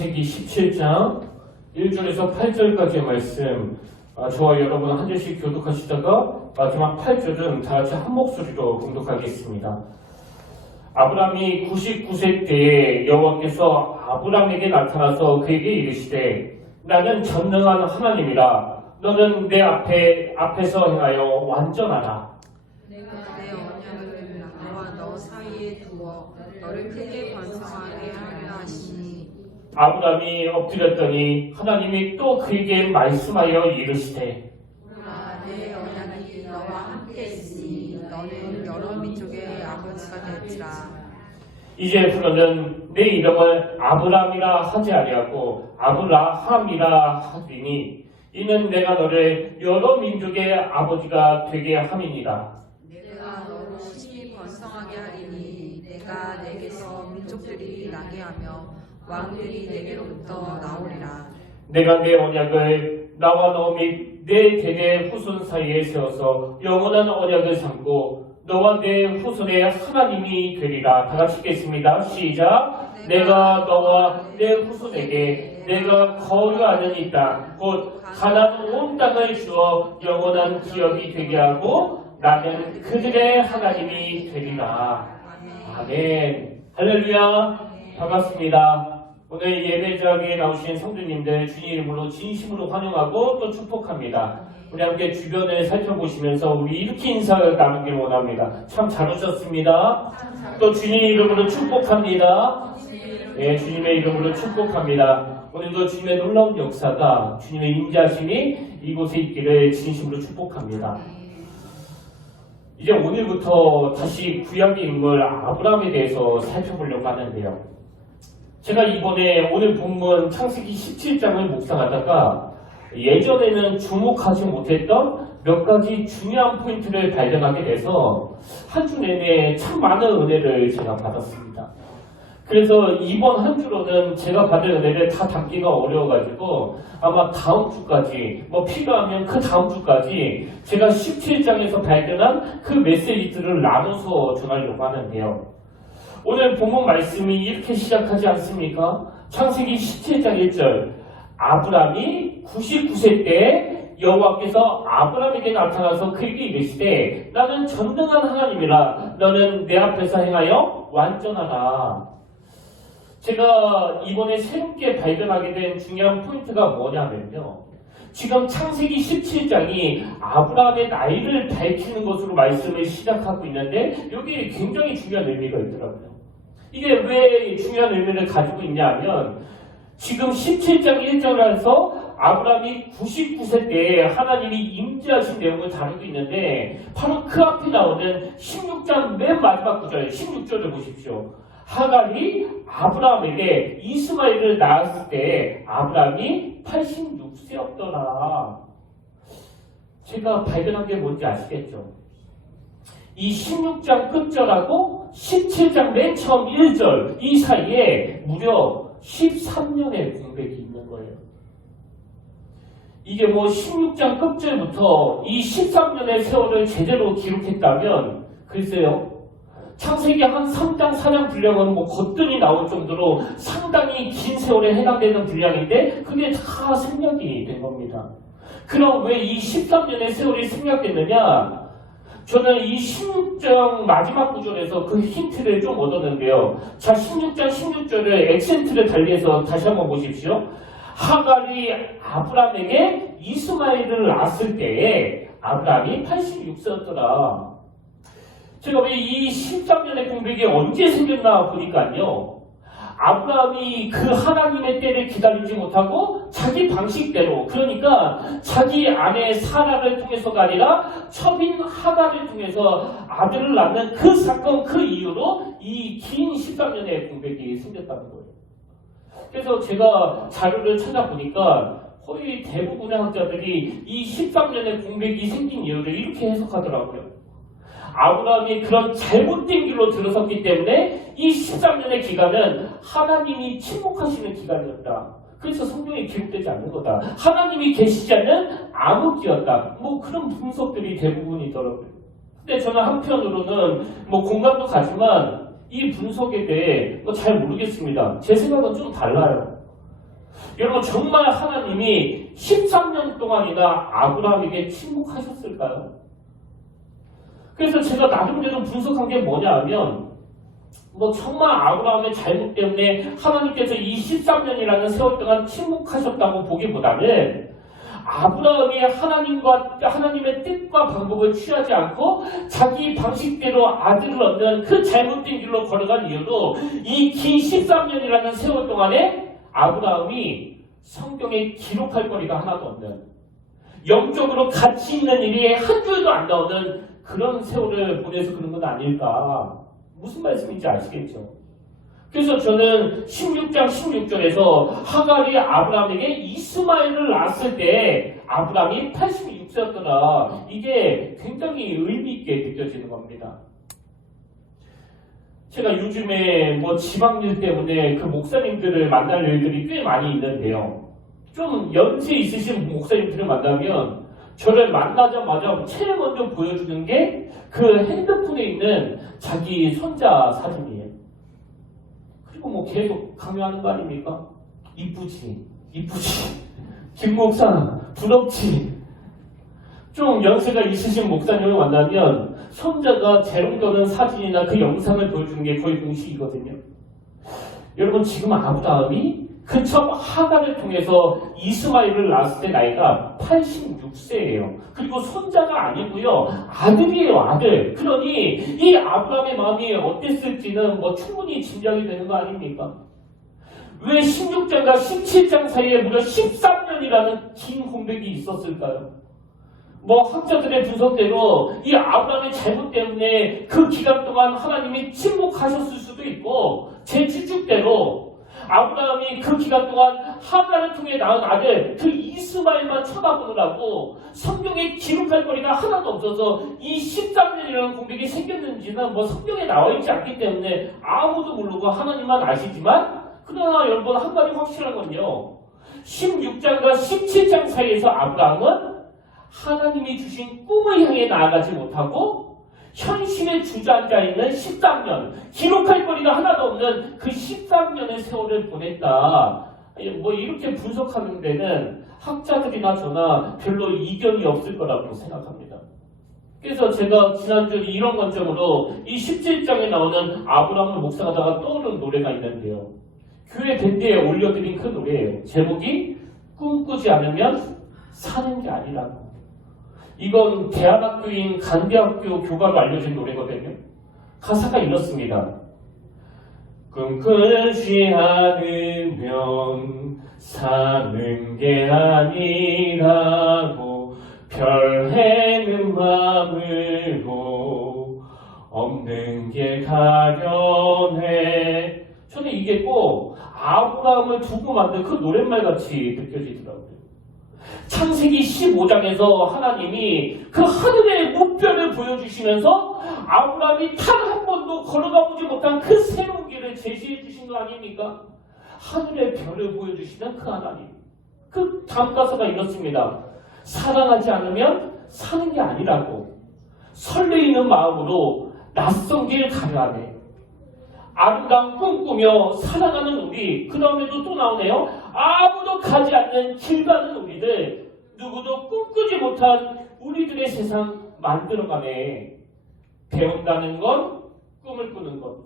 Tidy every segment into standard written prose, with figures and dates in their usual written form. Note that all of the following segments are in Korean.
창세기 17장 1절에서 8절까지의 말씀, 저와 여러분 한 절씩 교독하시다가 마지막 8절은 다 같이 한 목소리로 공독하겠습니다. 아브람이 99세 때에 여호와께서 아브람에게 나타나서 그에게 이르시되 나는 전능한 하나님이라 너는 내 앞에서 행하여 완전하라. 내가 내 언약을 나와 너 사이에 두어 너를 크게 번성하게 하려 하시니 아브람이 엎드렸더니 하나님이 또 그에게 말씀하여 이르시되 내 언약이 너와 함께 있으니 너는 여러 민족의 아버지가 될지라. 이제부터는 내 이름을 아브람이라 하지 아니하고 아브라함이라 하리니 이는 내가 너를 여러 민족의 아버지가 되게 함이니라. 내가 너로 심히 번성하게 하리니 내가 내게서 민족들이 나게 하며 왕들이 내게로부터 나오리라. 내가 내 언약을 나와 너 및 내 대대 후손 사이에 세워서 영원한 언약을 삼고 너와 내 후손의 하나님이 되리라. 다 같이 읽겠습니다. 시작. 내가 너와 내 후손에게 내가 거류하는 이 땅 곧 가나안 온 땅을 주어 영원한 기업이 되게 하고 나는 그들의 하나님이 되리라. 아멘. 할렐루야. 반갑습니다. 오늘 예배자리에 나오신 성도님들 주님 이름으로 진심으로 환영하고 또 축복합니다. 우리 함께 주변을 살펴보시면서 우리 이렇게 인사를 나누길 원합니다. 참 잘 오셨습니다. 또 주님 이름으로 축복합니다. 네, 주님의 이름으로 축복합니다. 오늘도 주님의 놀라운 역사가 주님의 임재하심이 이곳에 있기를 진심으로 축복합니다. 이제 오늘부터 다시 구약의 인물 아브람에 대해서 살펴보려고 하는데요. 제가 이번에 오늘 본문 창세기 17장을 묵상하다가 예전에는 주목하지 못했던 몇 가지 중요한 포인트를 발견하게 돼서 한 주 내내 참 많은 은혜를 제가 받았습니다. 그래서 이번 한 주로는 제가 받은 은혜를 다 담기가 어려워가지고 아마 다음 주까지 필요하면 그 다음 주까지 제가 17장에서 발견한 그 메시지들을 나눠서 전하려고 하는데요. 오늘 본문 말씀이 이렇게 시작하지 않습니까? 창세기 17장 1절 아브람이 99세 때 여호와께서 아브람에게 나타나서 그에게 이르시되 나는 전능한 하나님이라 너는 내 앞에서 행하여 완전하라. 제가 이번에 새롭게 발견하게 된 중요한 포인트가 뭐냐면요. 지금 창세기 17장이 아브라함의 나이를 밝히는 것으로 말씀을 시작하고 있는데 여기에 굉장히 중요한 의미가 있더라고요. 이게 왜 중요한 의미를 가지고 있냐면 지금 17장 1절에서 아브라함이 99세 때에 하나님이 임재하신 내용을 다루고 있는데 바로 그 앞에 나오는 16장 맨 마지막 구절 16절을 보십시오. 하갈이 아브라함에게 이스마엘을 낳았을 때 아브라함이 86세였더라. 제가 발견한 게 뭔지 아시겠죠? 이 16장 끝절하고 17장 맨 처음 1절 이 사이에 무려 13년의 공백이 있는 거예요. 이게 16장 끝절부터 이 13년의 세월을 제대로 기록했다면 글쎄요. 창세기 한 3장 4장 분량은 거뜬히 나올 정도로 상당히 긴 세월에 해당되는 분량인데 그게 다 생략이 된 겁니다. 그럼 왜 이 13년의 세월이 생략됐느냐? 저는 이 16장 마지막 구절에서 그 힌트를 좀 얻었는데요. 자, 16장 16절을 액센트를 달리해서 다시 한번 보십시오. 하갈이 아브람에게 이스마엘을 낳았을 때에 아브람이 86세였더라. 제가 왜 이 13년의 공백이 언제 생겼나 보니까요. 아브라함이 그 하나님의 때를 기다리지 못하고 자기 방식대로 그러니까 자기 아내 사라를 통해서가 아니라 첩인 하갈을 통해서 아들을 낳는 그 사건 그 이유로 이 긴 13년의 공백이 생겼다는 거예요. 그래서 제가 자료를 찾아보니까 거의 대부분의 학자들이 이 13년의 공백이 생긴 이유를 이렇게 해석하더라고요. 아브라함이 그런 잘못된 길로 들어섰기 때문에 이 13년의 기간은 하나님이 침묵하시는 기간이었다. 그래서 성경에 기록되지 않는 거다. 하나님이 계시지 않는 암흑기였다. 그런 분석들이 대부분이더라고요. 근데 저는 한편으로는 공감도 가지만 이 분석에 대해 잘 모르겠습니다. 제 생각은 좀 달라요. 여러분 정말 하나님이 13년 동안이나 아브라함에게 침묵하셨을까요? 그래서 제가 나름대로 분석한 게 뭐냐 하면 정말 아브라함의 잘못 때문에 하나님께서 이 13년이라는 세월 동안 침묵하셨다고 보기보다는 아브라함이 하나님의 뜻과 방법을 취하지 않고 자기 방식대로 아들을 얻는 그 잘못된 길로 걸어간 이유도 이 긴 13년이라는 세월 동안에 아브라함이 성경에 기록할 거리가 하나도 없는, 영적으로 가치 있는 일이 한 줄도 안 나오는 그런 세월을 보내서 그런 건 아닐까. 무슨 말씀인지 아시겠죠? 그래서 저는 16장 16절에서 하갈이 아브라함에게 이스마엘을 낳았을 때 아브라함이 86세였더라. 이게 굉장히 의미 있게 느껴지는 겁니다. 제가 요즘에 지방일 때문에 그 목사님들을 만날 일들이 꽤 많이 있는데요. 좀 연세 있으신 목사님들을 만나면 저를 만나자마자 제일 먼저 보여주는 게 그 핸드폰에 있는 자기 손자 사진이에요. 그리고 계속 강요하는 거 아닙니까? 이쁘지, 김 목사 부럽지. 좀 연세가 있으신 목사님을 만나면 손자가 재롱도는 사진이나 그 영상을 보여주는 게 거의 공식이거든요. 여러분 지금 아브라함이 그 첫 하갈을 통해서 이스마엘을 낳았을 때 나이가 86세예요. 그리고 손자가 아니고요. 아들이에요, 아들. 그러니 이 아브라함의 마음이 어땠을지는 충분히 짐작이 되는 거 아닙니까? 왜 16장과 17장 사이에 무려 13년이라는 긴 공백이 있었을까요? 학자들의 분석대로 이 아브라함의 잘못 때문에 그 기간 동안 하나님이 침묵하셨을 수도 있고, 제 추측대로 아브라함이 그 기간 동안 하갈을 통해 낳은 아들 그 이스마엘만 쳐다보느라고 성경에 기록할 거리가 하나도 없어서 이 13년이라는 공백이 생겼는지는 성경에 나와 있지 않기 때문에 아무도 모르고 하나님만 아시지만, 그러나 여러분 한 가지 확실한 건요, 16장과 17장 사이에서 아브라함은 하나님이 주신 꿈을 향해 나아가지 못하고 현실에 주저앉아 있는 13년, 기록할 거리가 하나도 없는 그 13년의 세월을 보냈다. 이렇게 분석하는 데는 학자들이나 저나 별로 이견이 없을 거라고 생각합니다. 그래서 제가 지난주에 이런 관점으로 이 17장에 나오는 아브라함을 묵상하다가 떠오른 노래가 있는데요. 교회 밴드에 올려드린 그 노래예요. 제목이 꿈꾸지 않으면 사는 게 아니라고. 이건 대안학교인 간대학교 교가로 알려진 노래거든요. 가사가 이렇습니다. 꿈꾸지 않으면 사는 게 아니라고, 별 해는 마음으로 없는 게 가련해. 저는 이게 꼭 아브라함을 두고 만든 그 노랫말 같이 느껴지더라고요. 창세기 15장에서 하나님이 그 하늘의 무별을 보여주시면서 아브라함이 단 한 번도 걸어가보지 못한 그 새로운 길을 제시해 주신 거 아닙니까? 하늘의 별을 보여주시는 그 하나님. 그 다음 가사가 이렇습니다. 사랑하지 않으면 사는 게 아니라고. 설레이는 마음으로 낯선 길 가려하네. 아름다운 꿈꾸며 사랑하는 우리, 그 다음에도 또 나오네요. 아무도 가지 않는 길 가는 우리들, 누구도 꿈꾸지 못한 우리들의 세상 만들어가네. 배운다는 건 꿈을 꾸는 것,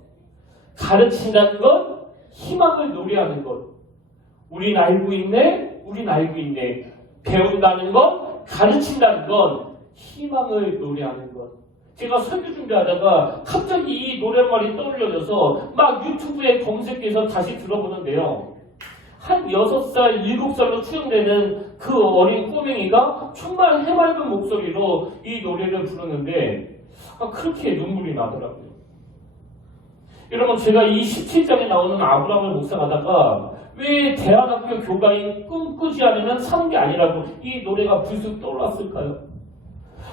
가르친다는 건 희망을 노래하는 것. 우린 알고 있네, 우린 알고 있네. 배운다는 건, 가르친다는 건 희망을 노래하는 것. 제가 설교 준비하다가 갑자기 이 노랫말이 떠올려져서 막 유튜브에 검색해서 다시 들어보는데요. 한 6살, 7살로 추정되는 그 어린 꼬맹이가 정말 해맑은 목소리로 이 노래를 부르는데 그렇게 눈물이 나더라고요. 여러분, 제가 이 17장에 나오는 아브라함을 묵상하다가 왜 대안학교 교가인 꿈꾸지 않으면 사는 게 아니라고 이 노래가 불쑥 떠올랐을까요?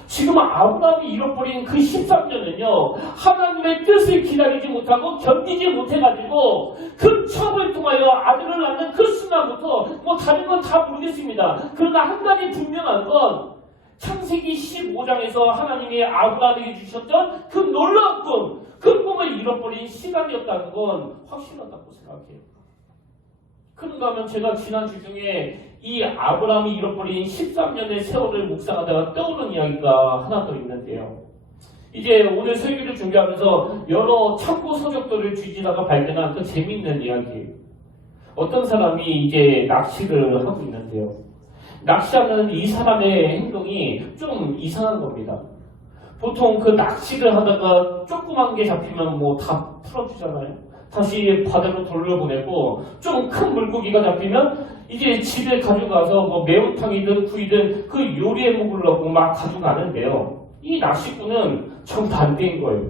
지금 아브라함이 잃어버린 그 13년은요, 하나님의 뜻을 기다리지 못하고 견디지 못해가지고 그 첩을 통하여 아들을 낳는 그 순간부터 다른 건 다 모르겠습니다. 그러나 한 가지 분명한 건 창세기 15장에서 하나님이 아브라함에게 주셨던 그 놀라운 꿈, 그 꿈을 잃어버린 시간이었다는 건 확실하다고 생각해요. 그런가 하면 제가 지난 주 중에 이 아브라함이 잃어버린 13년의 세월을 묵상하다가 떠오른 이야기가 하나 더 있는데요. 이제 오늘 설교를 준비하면서 여러 참고 서적들을 뒤지다가 발견한 그 재미있는 이야기. 어떤 사람이 이제 낚시를 하고 있는데요. 낚시하는 이 사람의 행동이 좀 이상한 겁니다. 보통 그 낚시를 하다가 조그만 게 잡히면 뭐 다 풀어주잖아요. 다시 바다로 돌려보내고 좀 큰 물고기가 잡히면 이제 집에 가져가서 뭐 매운탕이든 구이든 그 요리해 먹으려고 막 가져가는데요. 이 낚시꾼은 정반대인 거예요.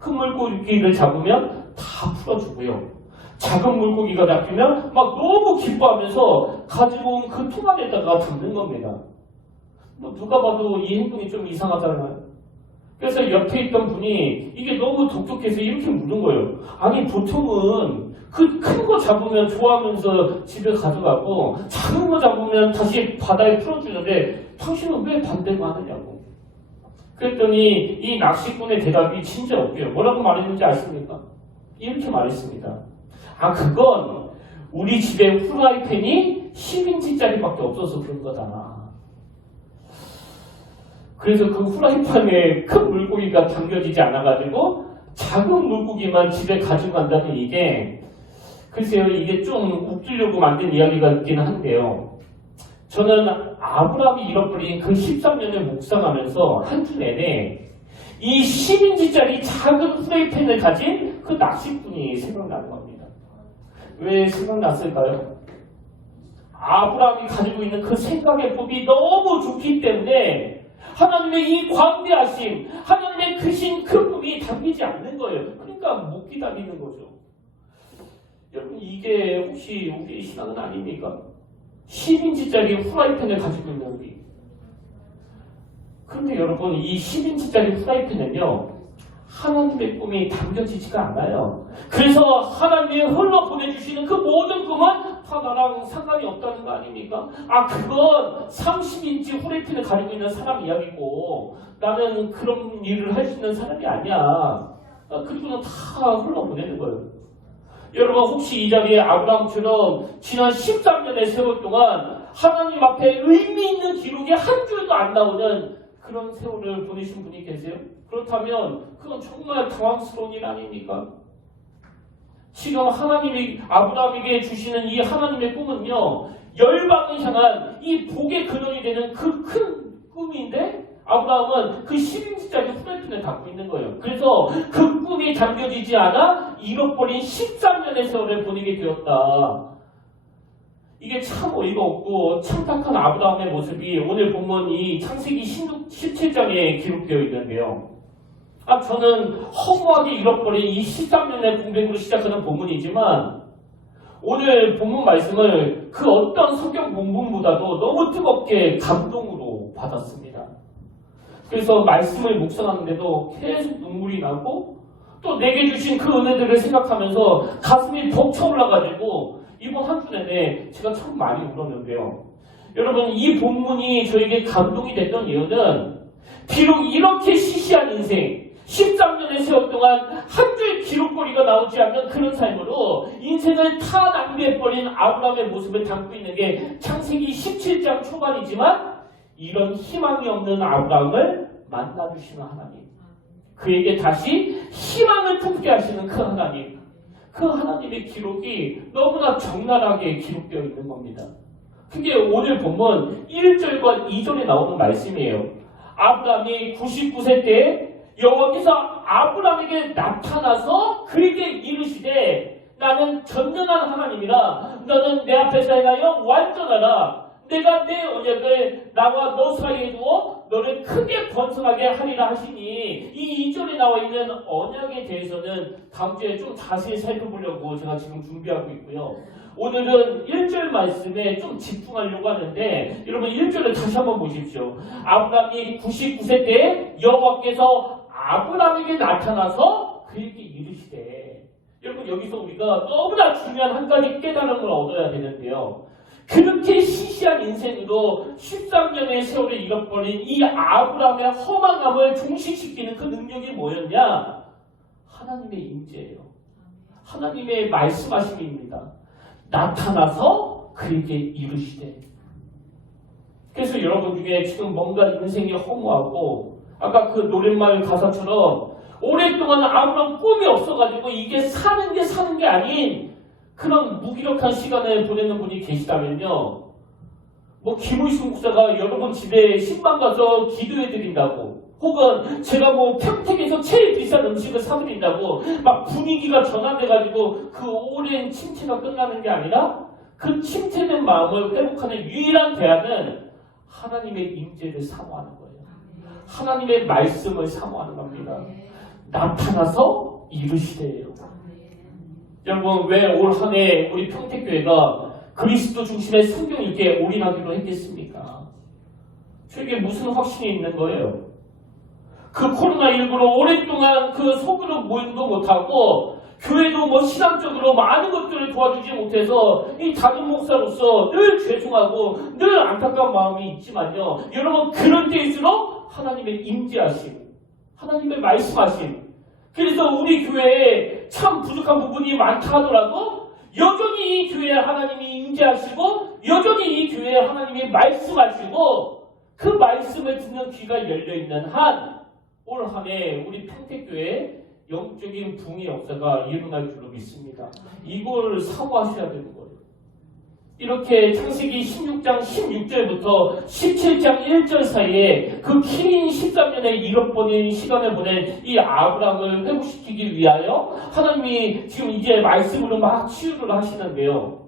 큰 물고기를 잡으면 다 풀어주고요. 작은 물고기가 잡히면 막 너무 기뻐하면서 가지고 온 그 통 안에다가 담는 겁니다. 뭐 누가 봐도 이 행동이 좀 이상하잖아요. 그래서 옆에 있던 분이 이게 너무 독특해서 이렇게 묻는 거예요. 아니 보통은 그 큰 거 잡으면 좋아하면서 집에 가져가고 작은 거 잡으면 다시 바다에 풀어주는데 당신은 왜 반대가 하느냐고. 그랬더니 이 낚시꾼의 대답이 진짜 웃겨요. 뭐라고 말했는지 아십니까? 이렇게 말했습니다. 아 그건 우리 집에 후라이팬이 10인치짜리밖에 없어서 그런 거다. 그래서 그 후라이팬에 큰 물고기가 담겨지지 않아가지고 작은 물고기만 집에 가져간다는 이게 글쎄요 이게 좀 웃기려고 만든 이야기가 있긴 한데요. 저는 아브라함이 잃어버린 그 13년을 묵상하면서 한 주 내내 이 10인치짜리 작은 후라이팬을 가진 그 낚시꾼이 생각나는 겁니다. 왜 생각났을까요? 아브라함이 가지고 있는 그 생각의 법이 너무 좋기 때문에 하나님의 이 광대하심, 하나님의 크신 그 품이 담기지 않는 거예요. 그러니까 못 기다리는 거죠. 여러분 이게 혹시 우리의 신앙은 아닙니까? 10인치짜리 후라이팬을 가지고 있는 우리. 그런데 여러분 이 10인치짜리 후라이팬은요 하나님의 꿈이 담겨지지가 않아요. 그래서 하나님이 흘러 보내주시는 그 모든 꿈은 다 나랑 상관이 없다는 거 아닙니까? 아 그건 30인치 후라이팬을 가지고 있는 사람 이야기고 나는 그런 일을 할 수 있는 사람이 아니야. 그리고는 다 흘러 보내는 거예요. 여러분 혹시 이 자리에 아브라함처럼 지난 13년의 세월 동안 하나님 앞에 의미 있는 기록이 한 줄도 안 나오는 그런 세월을 보내신 분이 계세요? 그렇다면 그건 정말 당황스러운 일 아닙니까? 지금 하나님이 아브라함에게 주시는 이 하나님의 꿈은요 열방을 향한 이 복의 근원이 되는 그 큰 꿈인데 아브라함은 그 10인치짜리 후라이팬을 갖고 있는 거예요. 그래서 그 꿈이 담겨지지 않아 잃어버린 13년의 세월을 보내게 되었다. 이게 참 어이가 없고 참탁한 아브라함의 모습이 오늘 본문 이 창세기 17장에 기록되어 있는데요. 저는 허무하게 잃어버린 이 13년의 공백으로 시작하는 본문이지만 오늘 본문 말씀을 그 어떤 성경 본문보다도 너무 뜨겁게 감동으로 받았습니다. 그래서 말씀을 묵상하는데도 계속 눈물이 나고 또 내게 주신 그 은혜들을 생각하면서 가슴이 벅차 올라가지고 이번 한 주 내내 제가 참 많이 울었는데요. 여러분 이 본문이 저에게 감동이 됐던 이유는 비록 이렇게 시시한 인생 13년의 세월 동안 한 줄 기록거리가 나오지 않는 그런 삶으로 인생을 다 낭비해버린 아브라함의 모습을 담고 있는 게 창세기 17장 초반이지만 이런 희망이 없는 아브라함을 만나주시는 하나님, 그에게 다시 희망을 품게 하시는 그 하나님, 그 하나님의 기록이 너무나 적나라하게 기록되어 있는 겁니다. 그게 오늘 본문 1절과 2절에 나오는 말씀이에요. 아브라함이 99세 때 여호와께서 아브라함에게 나타나서 그에게 이르시되 나는 전능한 하나님이라 너는 내 앞에서 행하여 완전하라. 내가 내 언약을 나와 너 사이에 두어 너를 크게 번성하게 하리라 하시니 이 2절에 나와 있는 언약에 대해서는 다음 주에 좀 자세히 살펴보려고 제가 지금 준비하고 있고요. 오늘은 1절 말씀에 좀 집중하려고 하는데 여러분 1절을 다시 한번 보십시오. 아브라함이 99세 때 여호와께서 아브라함에게 나타나서 그에게 이르시되, 여러분 여기서 우리가 너무나 중요한 한 가지 깨달음을 얻어야 되는데요. 그렇게 시시한 인생으로 13년의 세월을 잃어버린 이 아브라함의 허망함을 종식시키는 그 능력이 뭐였냐? 하나님의 임재예요. 하나님의 말씀하심입니다. 나타나서 그에게 이르시되. 그래서 여러분 중에 지금 뭔가 인생이 허무하고 아까 그 노랫말 가사처럼 오랫동안 아무런 꿈이 없어가지고 이게 사는 게 아닌 그런 무기력한 시간을 보내는 분이 계시다면요. 뭐 김의순 목사가 여러분 집에 신방 가서 기도해드린다고 혹은 제가 뭐 평택에서 제일 비싼 음식을 사드린다고 막 분위기가 전환돼가지고 그 오랜 침체가 끝나는 게 아니라 그 침체된 마음을 회복하는 유일한 대안은 하나님의 임재를 사모하는 거예요. 하나님의 말씀을 사모하는 겁니다. 나타나서 이루시되요. 여러분 왜 올 한 해 우리 평택교회가 그리스도 중심의 성경 읽기에 올인하기로 했겠습니까? 저에게 무슨 확신이 있는 거예요? 그 코로나19로 오랫동안 그 속으로 모임도 못하고 교회도 뭐 신앙적으로 많은 것들을 도와주지 못해서 이 다른 목사로서 늘 죄송하고 늘 안타까운 마음이 있지만요. 여러분 그럴 때일수록 하나님의 임재하심, 하나님의 말씀하심. 그래서 우리 교회에 참 부족한 부분이 많다 하더라도 여전히 이 교회에 하나님이 임재하시고 여전히 이 교회에 하나님이 말씀하시고 그 말씀을 듣는 귀가 열려있는 한 올 한 해 우리 평택교회에 영적인 붕의 역사가 일어날 줄로 믿습니다. 이걸 사모하셔야 되는 거예요. 이렇게 창세기 16장 16절부터 17장 1절 사이에 그 긴 13년의 잃어버린 시간을 보낸 이 아브라함을 회복시키기 위하여 하나님이 지금 이제 말씀으로 막 치유를 하시는데요.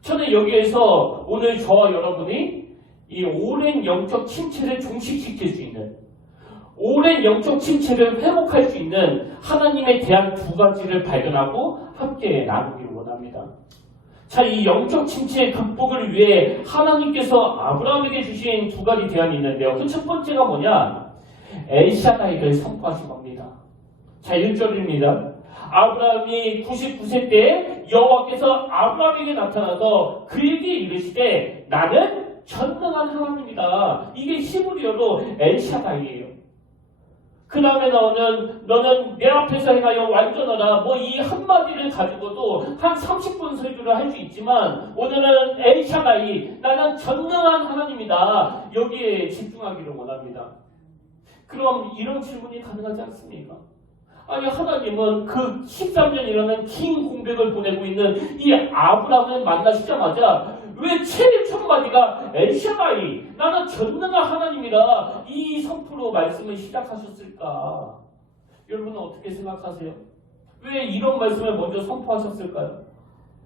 저는 여기에서 오늘 저와 여러분이 이 오랜 영적 침체를 종식시킬 수 있는 오랜 영적 침체를 회복할 수 있는 하나님에 대한 두 가지를 발견하고 함께 나누기를 원합니다. 자, 이 영적 침체의 극복을 위해 하나님께서 아브라함에게 주신 두 가지 대안이 있는데요. 그 첫 번째가 뭐냐? 엘샤다이를 선포하신 겁니다. 자, 1절입니다. 아브라함이 99세 때 여호와께서 아브라함에게 나타나서 그에게 이르시되 나는 전능한 하나님이다. 이게 히브리어로 엘샤다이예요. 그 다음에 나오는 너는 내 앞에서 행하여 완전하라. 뭐 이 한마디를 가지고도 한 30분 설교를 할 수 있지만 오늘은 엘샤다이 나는 전능한 하나님이다. 여기에 집중하기를 원합니다. 그럼 이런 질문이 가능하지 않습니까? 아니 하나님은 그 13년이라는 긴 공백을 보내고 있는 이 아브라함을 만나시자마자 왜 제일 첫 마디가 엘샤다이 나는 전능한 하나님이라 이 선포로 말씀을 시작하셨을까? 여러분은 어떻게 생각하세요? 왜 이런 말씀을 먼저 선포하셨을까요?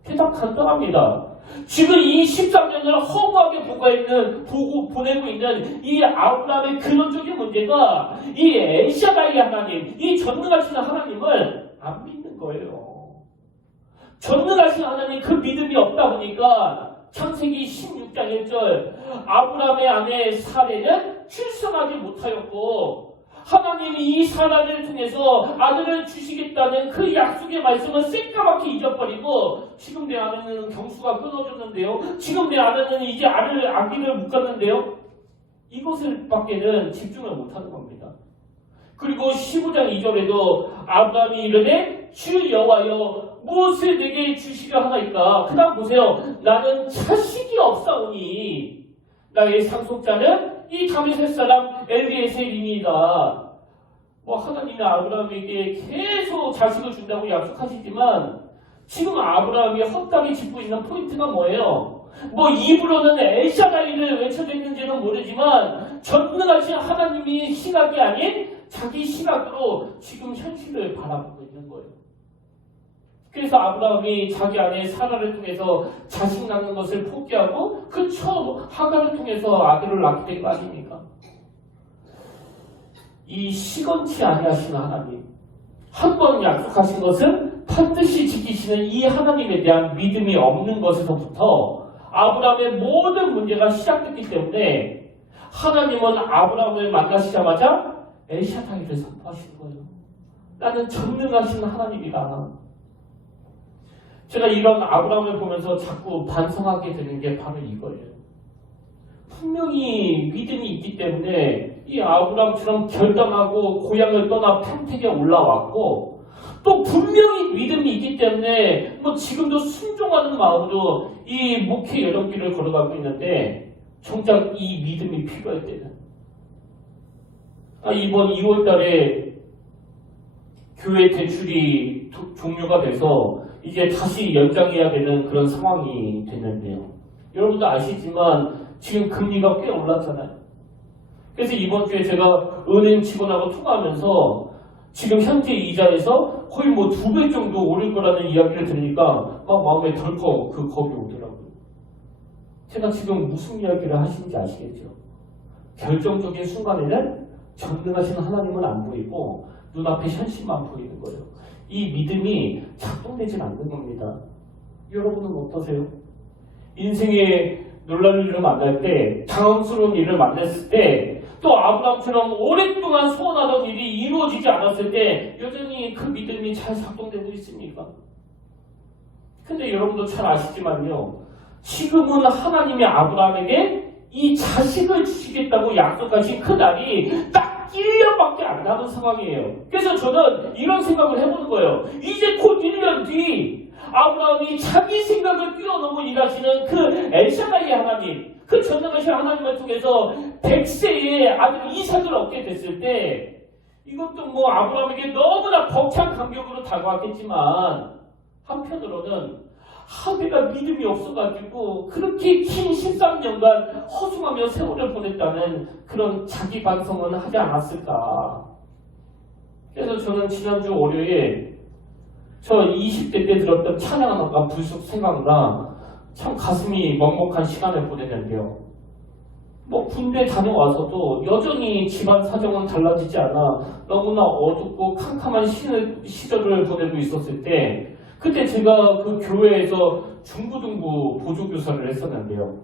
대답 간단합니다. 지금 이 13년을 허무하게 보내고 있는 이 아브라함의 근원적인 문제가 이 엘샤다이 하나님, 이 전능하신 하나님을 안 믿는 거예요. 전능하신 하나님 그 믿음이 없다 보니까 창세기 16장 1절 아브라함의 아내 사레는 출산하지 못하였고 하나님이 이 사라를 통해서 아들을 주시겠다는 그 약속의 말씀을 새까맣게 잊어버리고 지금 내 아내는 경수가 끊어졌는데요. 지금 내 아내는 이제 아기를 못 갖는데요. 이것을 밖에는 집중을 못하는 겁니다. 그리고 15장 2절에도 아브라함이 이르되 주 여호와여 무엇을 내게 주시려 하나이까. 그 다음 보세요. 나는 자식이 없사오니 나의 상속자는 이 다메섹 사람 엘리에셀이니이다. 뭐 하나님이 아브라함에게 계속 자식을 준다고 약속하시지만 지금 아브라함이 헛다리 짚고 있는 포인트가 뭐예요? 뭐 입으로는 엘샤다이를 외쳐댔는지는 모르지만 전능하신 하나님이 시각이 아닌 자기 시각으로 지금 현실을 바라보고 있는 거예요. 그래서 아브라함이 자기 아내 사라를 통해서 자식 낳는 것을 포기하고 그 처 하가를 통해서 아들을 낳게 된 거 아닙니까? 이 시건치 아니하시는 하나님, 한 번 약속하신 것은 반드시 지키시는 이 하나님에 대한 믿음이 없는 것에서부터 아브라함의 모든 문제가 시작됐기 때문에 하나님은 아브라함을 만나시자마자 엘샤다이를 선포하신 거예요. 나는 전능하신 하나님이다. 제가 이런 아브라함을 보면서 자꾸 반성하게 되는 게 바로 이거예요. 분명히 믿음이 있기 때문에 이 아브라함처럼 결단하고 고향을 떠나 평택에 올라왔고 또 분명히 믿음이 있기 때문에 뭐 지금도 순종하는 마음으로 이 목회 여정길을 걸어가고 있는데 정작 이 믿음이 필요할 때는 이번 2월 달에 교회 대출이 종료가 돼서 이제 다시 연장해야 되는 그런 상황이 됐는데요. 여러분도 아시지만 지금 금리가 꽤 올랐잖아요. 그래서 이번 주에 제가 은행 직원하고 통화하면서 지금 현재 이자에서 거의 뭐 2배 정도 오를 거라는 이야기를 들으니까 막 마음에 덜컥 그 겁이 오더라고요. 제가 지금 무슨 이야기를 하시는지 아시겠죠? 결정적인 순간에는 전능하신 하나님은 안 보이고 눈앞에 현실만 보이는 거예요. 이 믿음이 작동되진 않는 겁니다. 여러분은 어떠세요? 인생의 놀라운 일을 만날 때, 당황스러운 일을 만났을 때, 또 아브라함처럼 오랫동안 소원하던 일이 이루어지지 않았을 때 여전히 그 믿음이 잘 작동되고 있습니까? 근데 여러분도 잘 아시지만요. 지금은 하나님이 아브라함에게 이 자식을 주시겠다고 약속하신 그 날이 딱 1년밖에 안 남은 상황이에요. 그래서 저는 이런 생각을 해보는 거예요. 이제 곧 1년 뒤 아브라함이 자기 생각을 뛰어넘어 일하시는 그 엘샤다이 하나님, 그 전능하신 하나님을 통해서 100세의 아들 이삭을 얻게 됐을 때 이것도 뭐 아브라함에게 너무나 벅찬 감격으로 다가왔겠지만 한편으로는 내가 믿음이 없어가지고 그렇게 긴 13년간 허송하며 세월을 보냈다는 그런 자기 반성은 하지 않았을까. 그래서 저는 지난주 월요일 저 20대 때 들었던 찬양 하나가 불쑥 생각나 참 가슴이 먹먹한 시간을 보냈는데요. 뭐 군대 다녀와서도 여전히 집안 사정은 달라지지 않아 너무나 어둡고 캄캄한 시절을 보내고 있었을 때 그때 제가 그 교회에서 중고등부 보조교사를 했었는데요.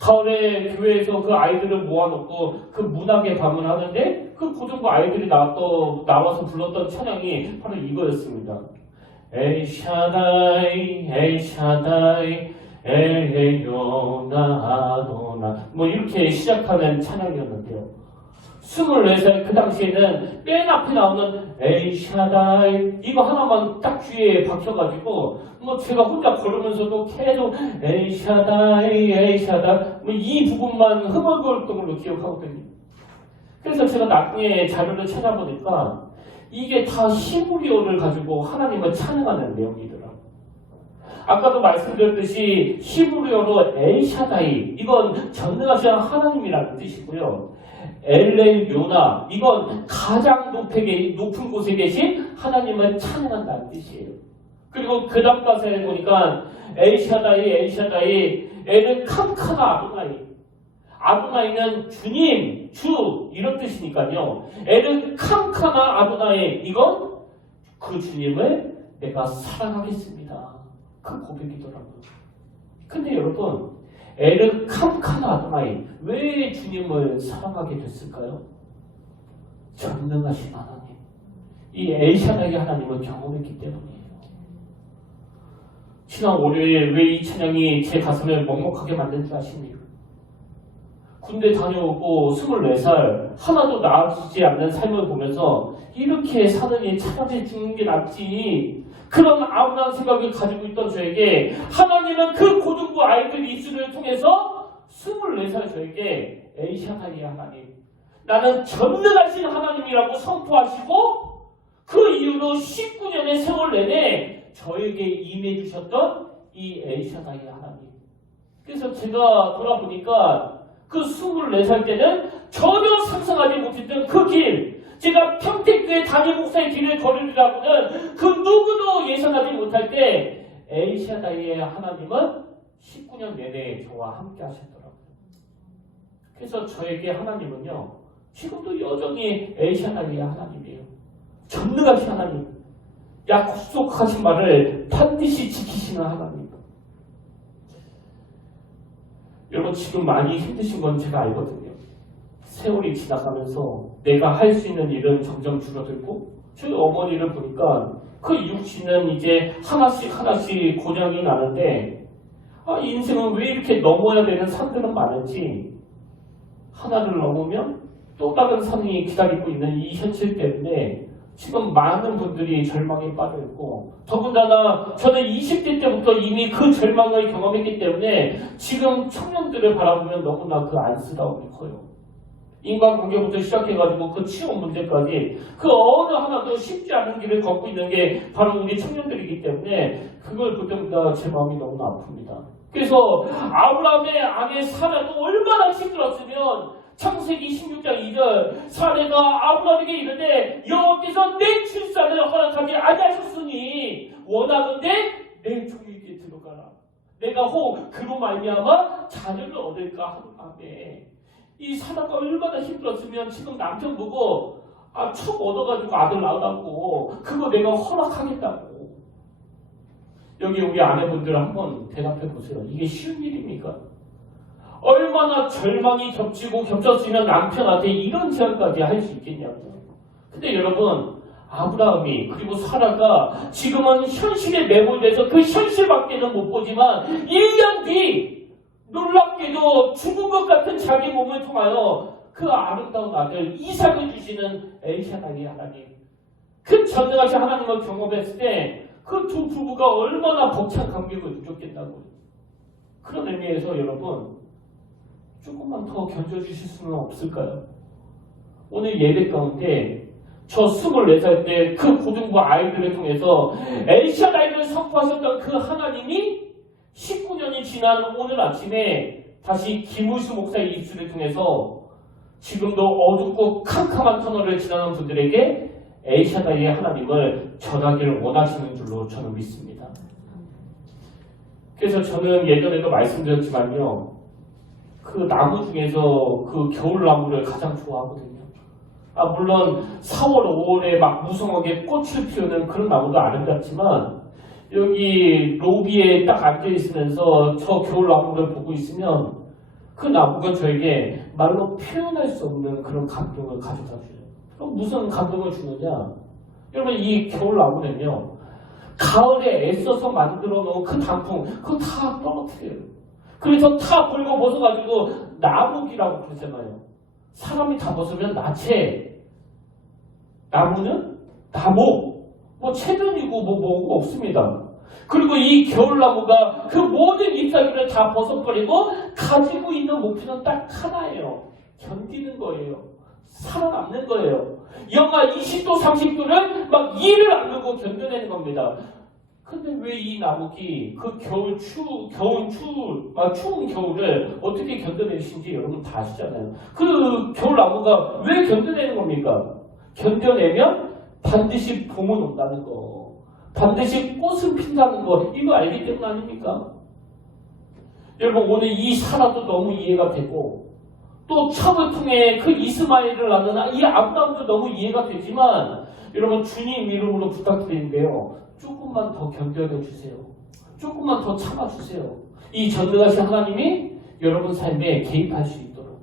가을에 교회에서 그 아이들을 모아놓고 그 문학의 밤을 하는데 그 고등부 아이들이 나와서 불렀던 찬양이 바로 이거였습니다. 엘샤다이 엘샤다이 엘헤요나 아도나 뭐 이렇게 시작하는 찬양이었는데요. 24살 그 당시에는 맨 앞에 나오는 엘샤다이 이거 하나만 딱 귀에 박혀가지고 뭐 제가 혼자 걸으면서도 계속 엘샤다이 엘샤다이 뭐 이 부분만 흥얼거렸던 기억하거든요. 그래서 제가 나중에 자료를 찾아보니까 이게 다 히브리어를 가지고 하나님을 찬양하는 내용이더라고요. 아까도 말씀드렸듯이 히브리어로 엘샤다이 이건 전능하신 하나님이라는 뜻이고요. 엘레요나 이건 가장 높은 곳에 계신 하나님을 찬양한다는 뜻이에요. 그리고 그 다음 가사에 보니까 엘샤다이 엘샤다이 엘은 캄카나 아도나이 아도나이는 주님 주 이런 뜻이니까요. 엘은 캄카나 아도나이 이건 그 주님을 내가 사랑하겠습니다. 그 고백이더라고요. 근데 여러분 엘은 캄카나 아도나이 왜 주님을 사랑하게 됐을까요? 전능하신 하나님 이 엘샤다이 하나님을 경험했기 때문이에요. 지난 월요일 왜 이 찬양이 제 가슴을 먹먹하게 만든 줄 아십니까? 군대 다녀오고 24살 하나도 나아지지 않는 삶을 보면서 이렇게 사느니 차라리 죽는 게 낫지 그런 아무런 생각을 가지고 있던 저에게 하나님은 그 고등부 아이들 입술을 통해서 24살 저에게 엘샤다이 하나님 나는 전능하신 하나님이라고 선포하시고 그 이후로 19년의 세월 내내 저에게 임해 주셨던 이 엘샤다이 하나님. 그래서 제가 돌아보니까 그 24살 때는 전혀 상상하지 못했던 그 길, 제가 평택교회 담임 목사의 길을 걸으리라고는 그 누구도 예상하지 못할 때 엘샤다이의 하나님은 19년 내내 저와 함께 하셨더라고요. 그래서 저에게 하나님은요 지금도 여전히 엘샤다이의 하나님이에요. 전능하신 하나님, 약속하신 말을 반드시 지키시는 하나님. 여러분 지금 많이 힘드신 건 제가 알거든요. 세월이 지나가면서 내가 할 수 있는 일은 점점 줄어들고 저희 어머니를 보니까 그 육신은 이제 하나씩 고장이 나는데 인생은 왜 이렇게 넘어야 되는 산들은 많은지 하나를 넘으면 또 다른 산이 기다리고 있는 이 현실 때문에 지금 많은 분들이 절망에 빠져 있고, 더군다나 저는 20대 때부터 이미 그 절망을 경험했기 때문에 지금 청년들을 바라보면 너무나 그 안쓰러움이 커요. 인간관계부터 시작해가지고 그 취업 문제까지 그 어느 하나도 쉽지 않은 길을 걷고 있는 게 바로 우리 청년들이기 때문에 그걸 볼 때마다 제 마음이 너무나 아픕니다. 그래서 아브라함의 아내 사라도 얼마나 힘들었으면 창세기 16장 2절 사례가 아브라함에게 이르되 여호와께서 내 출산을 허락하지 아니하셨으니 원하건대 내 종에게 들어가라. 내가 혹 그로 말미암아 자녀를 얻을까 하는 마음에 이 사라가 얼마나 힘들었으면 지금 남편 보고 척 얻어가지고 아들 낳으라고 그거 내가 허락하겠다고. 여기 우리 아내분들 한번 대답해 보세요. 이게 쉬운 일입니까? 얼마나 절망이 겹치고 겹쳤으면 남편한테 이런 제안까지 할 수 있겠냐고요. 근데 여러분 아브라함이 그리고 사라가 지금은 현실에 매몰돼서 그 현실밖에는 못 보지만 1년 뒤 놀랍게도 죽은 것 같은 자기 몸을 통하여 그 아름다운 아들 이삭을 주시는 엘샤다이 하나님, 그 전능하신 하나님을 경험했을 때 그 두 부부가 얼마나 벅찬 감격을 느꼈겠다고요. 그런 의미에서 여러분 조금만 더 견뎌주실 수는 없을까요? 오늘 예배 가운데 저 24살 때 그 고등부 아이들을 통해서 엘샤다이를 선포하셨던 그 하나님이 19년이 지난 오늘 아침에 다시 김우수 목사의 입술을 통해서 지금도 어둡고 캄캄한 터널을 지나는 분들에게 엘샤다이의 하나님을 전하기를 원하시는 줄로 저는 믿습니다. 그래서 저는 예전에도 말씀드렸지만요, 그 나무 중에서 그 겨울나무를 가장 좋아하거든요. 물론 4월, 5월에 막 무성하게 꽃을 피우는 그런 나무도 아름답지만 여기 로비에 딱 앉아있으면서 저 겨울나무를 보고 있으면 그 나무가 저에게 말로 표현할 수 없는 그런 감동을 가져다 줘요. 그럼 무슨 감동을 주느냐? 여러분 이 겨울나무는요, 가을에 애써서 만들어 놓은 그 단풍 그거 다 떨어뜨려요. 그래서 다 벌고 벗어가지고 나무기라고 그러잖아요. 사람이 다 벗으면 나체, 나무는 나목, 체면이고 뭐고 없습니다. 그리고 이 겨울나무가 그 모든 잎사귀를 다 벗어버리고 가지고 있는 목표는 딱 하나예요. 견디는 거예요. 살아남는 거예요. 영하 20도, 30도를 막 이를 안르고 견뎌내는 겁니다. 근데 왜 이 나무기 그 추운 겨울을 어떻게 견뎌내신지 여러분 다 아시잖아요. 그 겨울나무가 왜 견뎌내는 겁니까? 견뎌내면 반드시 봄은 온다는 거, 반드시 꽃은 핀다는 거, 이거 알기 때문 아닙니까? 여러분 오늘 이 사라도 너무 이해가 되고 또 첩을 통해 그 이스마엘을 낳는 이 아브라함도 너무 이해가 되지만 여러분 주님 이름으로 부탁드리는데요, 조금만 더 견뎌내 주세요. 조금만 더 참아주세요. 이 전능하신 하나님이 여러분 삶에 개입할 수 있도록.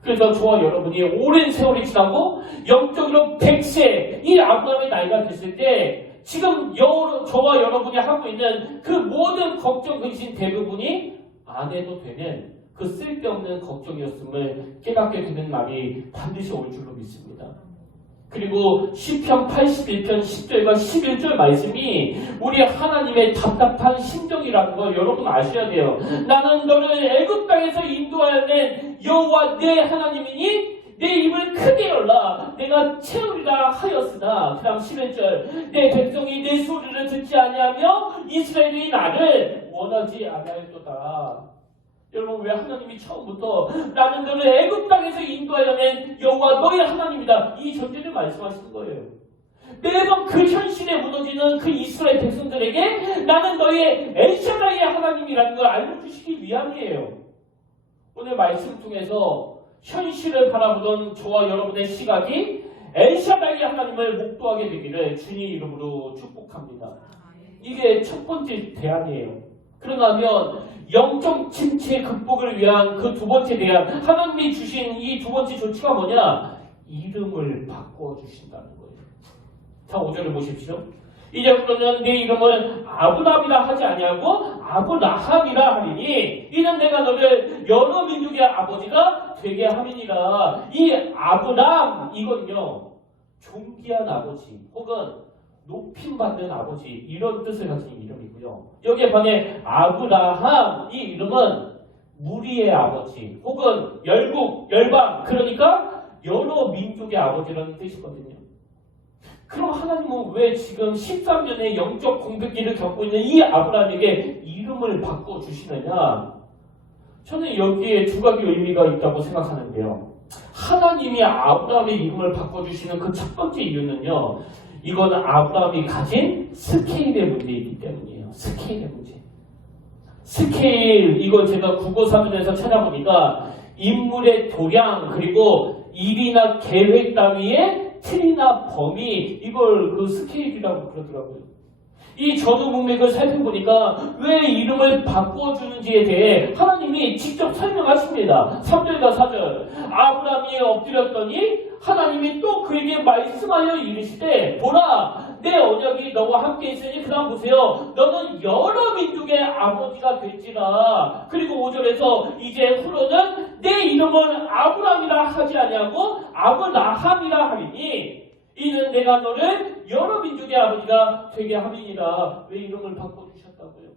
그래서 저와 여러분이 오랜 세월이 지나고 영적으로 100세 이 아브라함의 나이가 됐을 때 지금 저와 여러분이 하고 있는 그 모든 걱정 근심 대부분이 안 해도 되는 그 쓸데없는 걱정이었음을 깨닫게 되는 날이 반드시 올 줄로 믿습니다. 그리고 시편 81편 10절과 11절 말씀이 우리 하나님의 답답한 심정이라는 걸 여러분 아셔야 돼요. 나는 너를 애굽 땅에서 인도하여 낸 여호와 내 하나님이니 내 입을 크게 열라 내가 채우리라 하였으나, 그 다음 11절, 내 백성이 내 소리를 듣지 아니하며 이스라엘이 나를 원하지 아니하였도다. 여러분 왜 하나님이 처음부터 나는 너를 애굽 땅에서 인도하여 낸 여호와 너의 하나님이다 이 전제를 말씀하시는 거예요. 매번 그 현실에 무너지는 그 이스라엘 백성들에게 나는 너의 엘샤다이의 하나님이라는 걸 알려주시기 위함이에요. 오늘 말씀 통해서 현실을 바라보던 저와 여러분의 시각이 엘샤다이의 하나님을 목도하게 되기를 주님 이름으로 축복합니다. 이게 첫 번째 대안이에요. 그러면 영적 침체 극복을 위한 그 두 번째 대안, 하나님이 주신 이 두 번째 조치가 뭐냐? 이름을 바꿔 주신다는 거예요. 자, 5절을 보십시오. 이제부터는 내 이름을 아브라함이라 하지 아니하고 아브라함이라 하리니 이는 내가 너를 여러 민족의 아버지가 되게 함이니라. 이 아브라함 이건요, 존귀한 아버지 혹은 높임받는 아버지 이런 뜻을 가진 이름이고요. 여기에 반해 아브라함 이 이름은 무리의 아버지 혹은 열국, 열방 그러니까 여러 민족의 아버지라는 뜻이거든요. 그럼 하나님은 왜 지금 13년의 영적 공백기를 겪고 있는 이 아브라함에게 이름을 바꿔주시느냐? 저는 여기에 두 가지 의미가 있다고 생각하는데요. 하나님이 아브라함의 이름을 바꿔주시는 그 첫 번째 이유는요. 이거는 아브라함이 가진 스케일의 문제이기 때문이에요. 스케일의 문제. 스케일, 이거 제가 국어사전에서 찾아보니까 인물의 도량 그리고 일이나 계획 따위의 틀이나 범위 이걸 그 스케일이라고 그러더라고요. 이 전후 문맥을 살펴보니까 왜 이름을 바꿔주는지에 대해 하나님이 직접 설명하십니다. 3절과 4절 아브라함이 엎드렸더니 하나님이 또 그에게 말씀하여 이르시되 보라 내 언약이 너와 함께 있으니 그 다음 보세요. 너는 여러 민족의 아버지가 될지라. 그리고 5절에서 이제 후로는 내 이름을 아브라함이라 하지 아니하고 아브라함이라 하리니 이는 내가 너를 여러 민족의 아버지가 되게 함이니라. 왜 이름을 바꿔주셨다고요?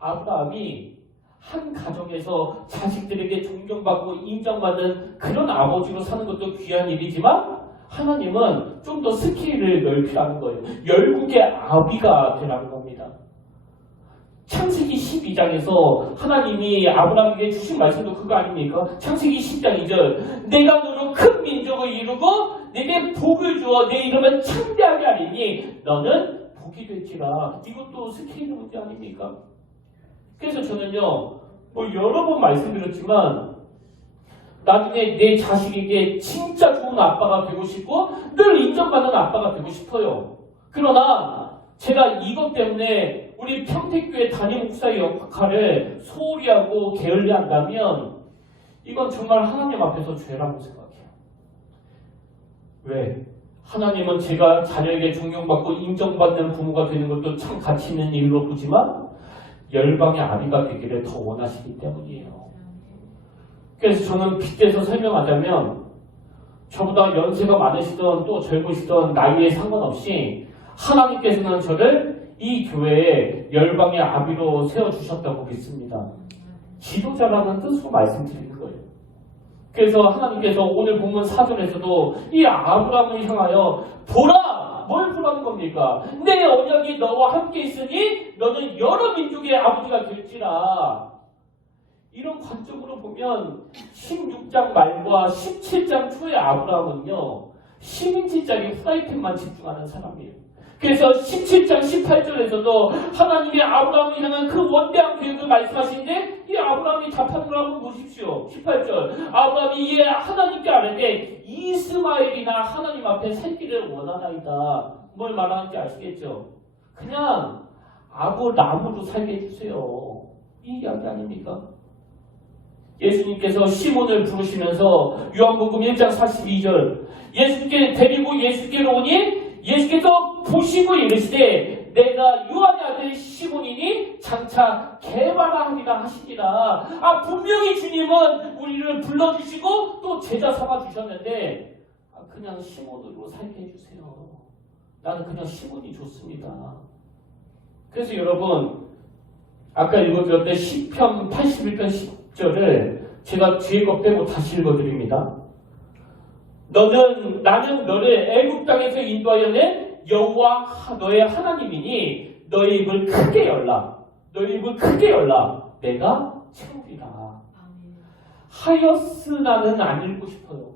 아브라함이 한 가정에서 자식들에게 존경받고 인정받는 그런 아버지로 사는 것도 귀한 일이지만 하나님은 좀 더 스케일을 넓히라는 거예요. 열국의 아비가 되라는 겁니다. 창세기 12장에서 하나님이 아브라함에게 주신 말씀도 그거 아닙니까? 창세기 10장 2절 내가 너로 큰 민족을 이루고 내게 복을 주어 내 이름을 창대하게 하리니 너는 복이 될지라. 이것도 스케일의 문제 아닙니까? 그래서 저는요 여러 번 말씀드렸지만 나중에 내 자식에게 진짜 좋은 아빠가 되고 싶고 늘 인정받는 아빠가 되고 싶어요. 그러나 제가 이것 때문에 우리 평택교회 담임 목사의 역할을 소홀히 하고 게을리 한다면 이건 정말 하나님 앞에서 죄라고 생각해요. 왜? 하나님은 제가 자녀에게 존경받고 인정받는 부모가 되는 것도 참 가치 있는 일로 보지만 열방의 아비가 되기를 더 원하시기 때문이에요. 그래서 저는 빗대서 설명하자면 저보다 연세가 많으시던 또 젊으시던 나이에 상관없이 하나님께서는 저를 이 교회에 열방의 아비로 세워주셨다고 믿습니다. 지도자라는 뜻으로 말씀드리는 거예요. 그래서 하나님께서 오늘 본문 4절에서도 이 아브라함을 향하여 보라! 뭘 보라는 겁니까? 내 언약이 너와 함께 있으니 너는 여러 민족의 아버지가 될지라. 이런 관점으로 보면 16장 말과 17장 초의 아브라함은요 10인치짜리 후라이팬만 집중하는 사람이에요. 그래서 17장 18절에서도 하나님이 아브라함을 향한 그 원대한 계획을 말씀하시는데 이 아브라함이 답하는 걸 한번 보십시오. 18절 아브라함이 하나님께 아뢰되 이스마엘이나 하나님 앞에 살기를 원하나이다. 뭘 말하는지 아시겠죠? 그냥 아브라함으로 살게 해주세요. 이 이야기 아닙니까? 예수님께서 시몬을 부르시면서 요한복음 1장 42절 예수께 데리고 예수께로 오니 예수께서 보시고 이르시되 내가 요한의 아들 시몬이니 장차 개바라 하시니라. 분명히 주님은 우리를 불러주시고 또 제자 삼아 주셨는데 그냥 시몬으로 살게 해주세요. 나는 그냥 시몬이 좋습니다. 그래서 여러분 아까 읽어드렸던 시편 81편 10절을 제가 뒤에 거 빼고 다시 읽어드립니다. 나는 너를 애굽 땅에서 인도하여 낸 여호와 너의 하나님이니 너의 입을 크게 열라. 너의 입을 크게 열라. 내가 채우리라. 하였으나는 안 읽고 싶어요.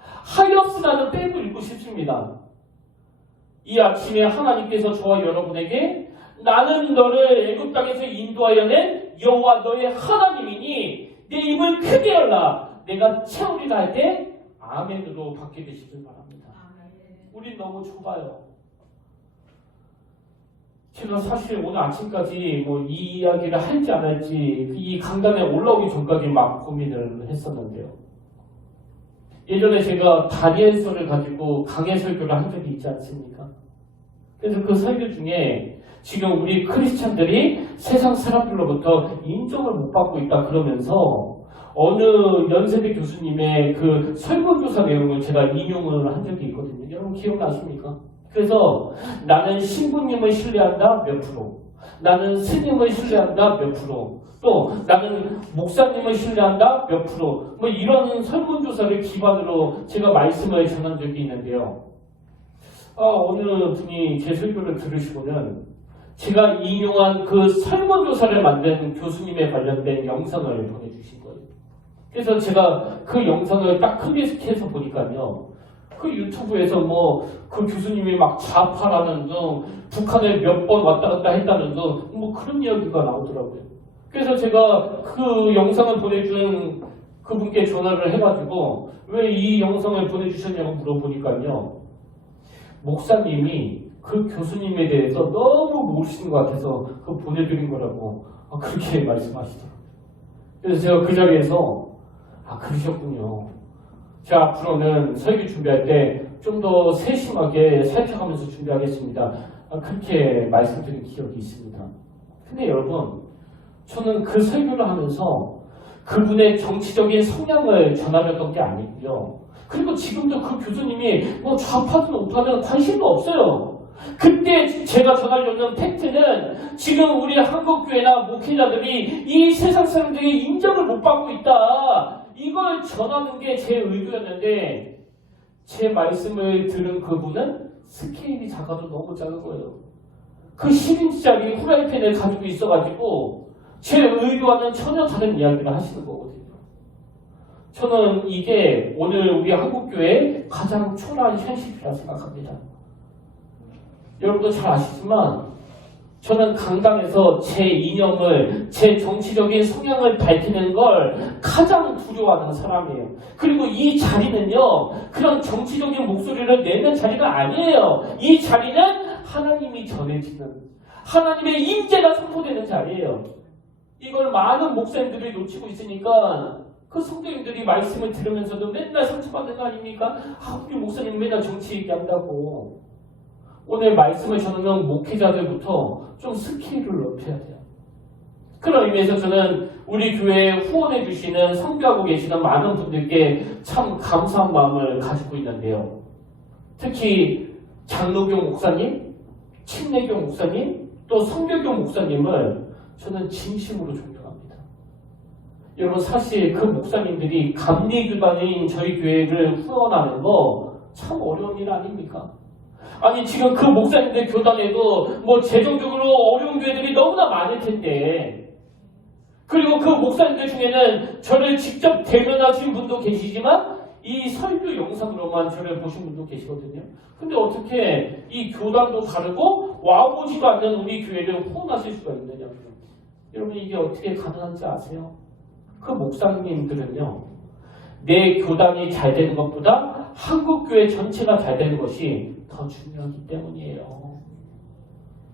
하였으나는 빼고 읽고 싶습니다. 이 아침에 하나님께서 저와 여러분에게 나는 너를 애굽 땅에서 인도하여 낸 여호와 너의 하나님이니 내 입을 크게 열라. 내가 채우리라 할 때 아멘으로 받게 되시길 바랍니다. 우린 너무 좁아요. 제가 사실 오늘 아침까지 이 이야기를 할지 안 할지 이 강단에 올라오기 전까지 막 고민을 했었는데요. 예전에 제가 다니엘서를 가지고 강해 설교를 한 적이 있지 않습니까? 그래서 그 설교 중에 지금 우리 크리스찬들이 세상 사람들로부터 인정을 못 받고 있다 그러면서 어느 연세대 교수님의 그 설문조사 내용을 제가 인용을 한 적이 있거든요. 여러분 기억나십니까? 그래서 나는 신부님을 신뢰한다 몇 프로, 나는 스님을 신뢰한다 몇 프로, 또 나는 목사님을 신뢰한다 몇 프로, 뭐 이런 설문조사를 기반으로 제가 말씀을 전한 적이 있는데요. 어느 분이 제 설교를 들으시고는 제가 인용한 그 설문조사를 만든 교수님에 관련된 영상을 보내주신 거예요. 그래서 제가 그 영상을 딱 클릭해서 보니까요, 그 유튜브에서 뭐 그 교수님이 막 좌파라는 등 북한에 몇 번 왔다 갔다 했다는 등 뭐 그런 이야기가 나오더라고요. 그래서 제가 그 영상을 보내준 그분께 전화를 해가지고 왜 이 영상을 보내주셨냐고 물어보니까요, 목사님이 그 교수님에 대해서 너무 모르시는 것 같아서 그거 보내드린 거라고 그렇게 말씀하시더라고요. 그래서 제가 그 자리에서 그러셨군요. 제가 앞으로는 설교 준비할 때 좀 더 세심하게 살펴가면서 준비하겠습니다. 그렇게 말씀드린 기억이 있습니다. 근데 여러분, 저는 그 설교를 하면서 그분의 정치적인 성향을 전하려던 게 아니고요. 그리고 지금도 그 교수님이 뭐 좌파든 우파든 관심도 없어요. 그때 제가 전하려는 팩트는 지금 우리 한국교회나 목회자들이 이 세상 사람들이 인정을 못 받고 있다, 이걸 전하는 게 제 의도였는데, 제 말씀을 들은 그분은 스케일이 작아도 너무 작은 거예요. 그 10인치짜리 후라이팬을 가지고 있어가지고 제 의도와는 전혀 다른 이야기를 하시는 거거든요. 저는 이게 오늘 우리 한국교회의 가장 초라한 현실이라고 생각합니다. 여러분도 잘 아시지만 저는 강당에서 제 이념을, 제 정치적인 성향을 밝히는 걸 가장 두려워하는 사람이에요. 그리고 이 자리는요, 그런 정치적인 목소리를 내는 자리가 아니에요. 이 자리는 하나님이 전해지는, 하나님의 임재가 선포되는 자리예요. 이걸 많은 목사님들이 놓치고 있으니까 그 성도님들이 말씀을 들으면서도 맨날 상처받는 거 아닙니까? 우리 목사님 맨날 정치 얘기한다고. 오늘 말씀을 전하는 목회자들부터 좀 스킬을 높여야 돼요. 그런 의미에서 저는 우리 교회에 후원해 주시는, 선교하고 계시는 많은 분들께 참 감사한 마음을 가지고 있는데요. 특히 장로교 목사님, 침례교 목사님, 또 성결교 목사님을 저는 진심으로 존경합니다. 여러분, 사실 그 목사님들이 감리교단인 저희 교회를 후원하는 거 참 어려운 일 아닙니까? 아니, 지금 그 목사님들 교단에도 뭐 재정적으로 어려운 교회들이 너무나 많을 텐데, 그리고 그 목사님들 중에는 저를 직접 대면하신 분도 계시지만 이 설교 영상으로만 저를 보신 분도 계시거든요. 근데 어떻게 이 교단도 다르고 와보지도 않는 우리 교회를 후원하실 수가 있느냐고요. 여러분, 이게 어떻게 가능한지 아세요? 그 목사님들은요, 내 교단이 잘 되는 것보다 한국교회 전체가 잘 되는 것이 더 중요하기 때문이에요.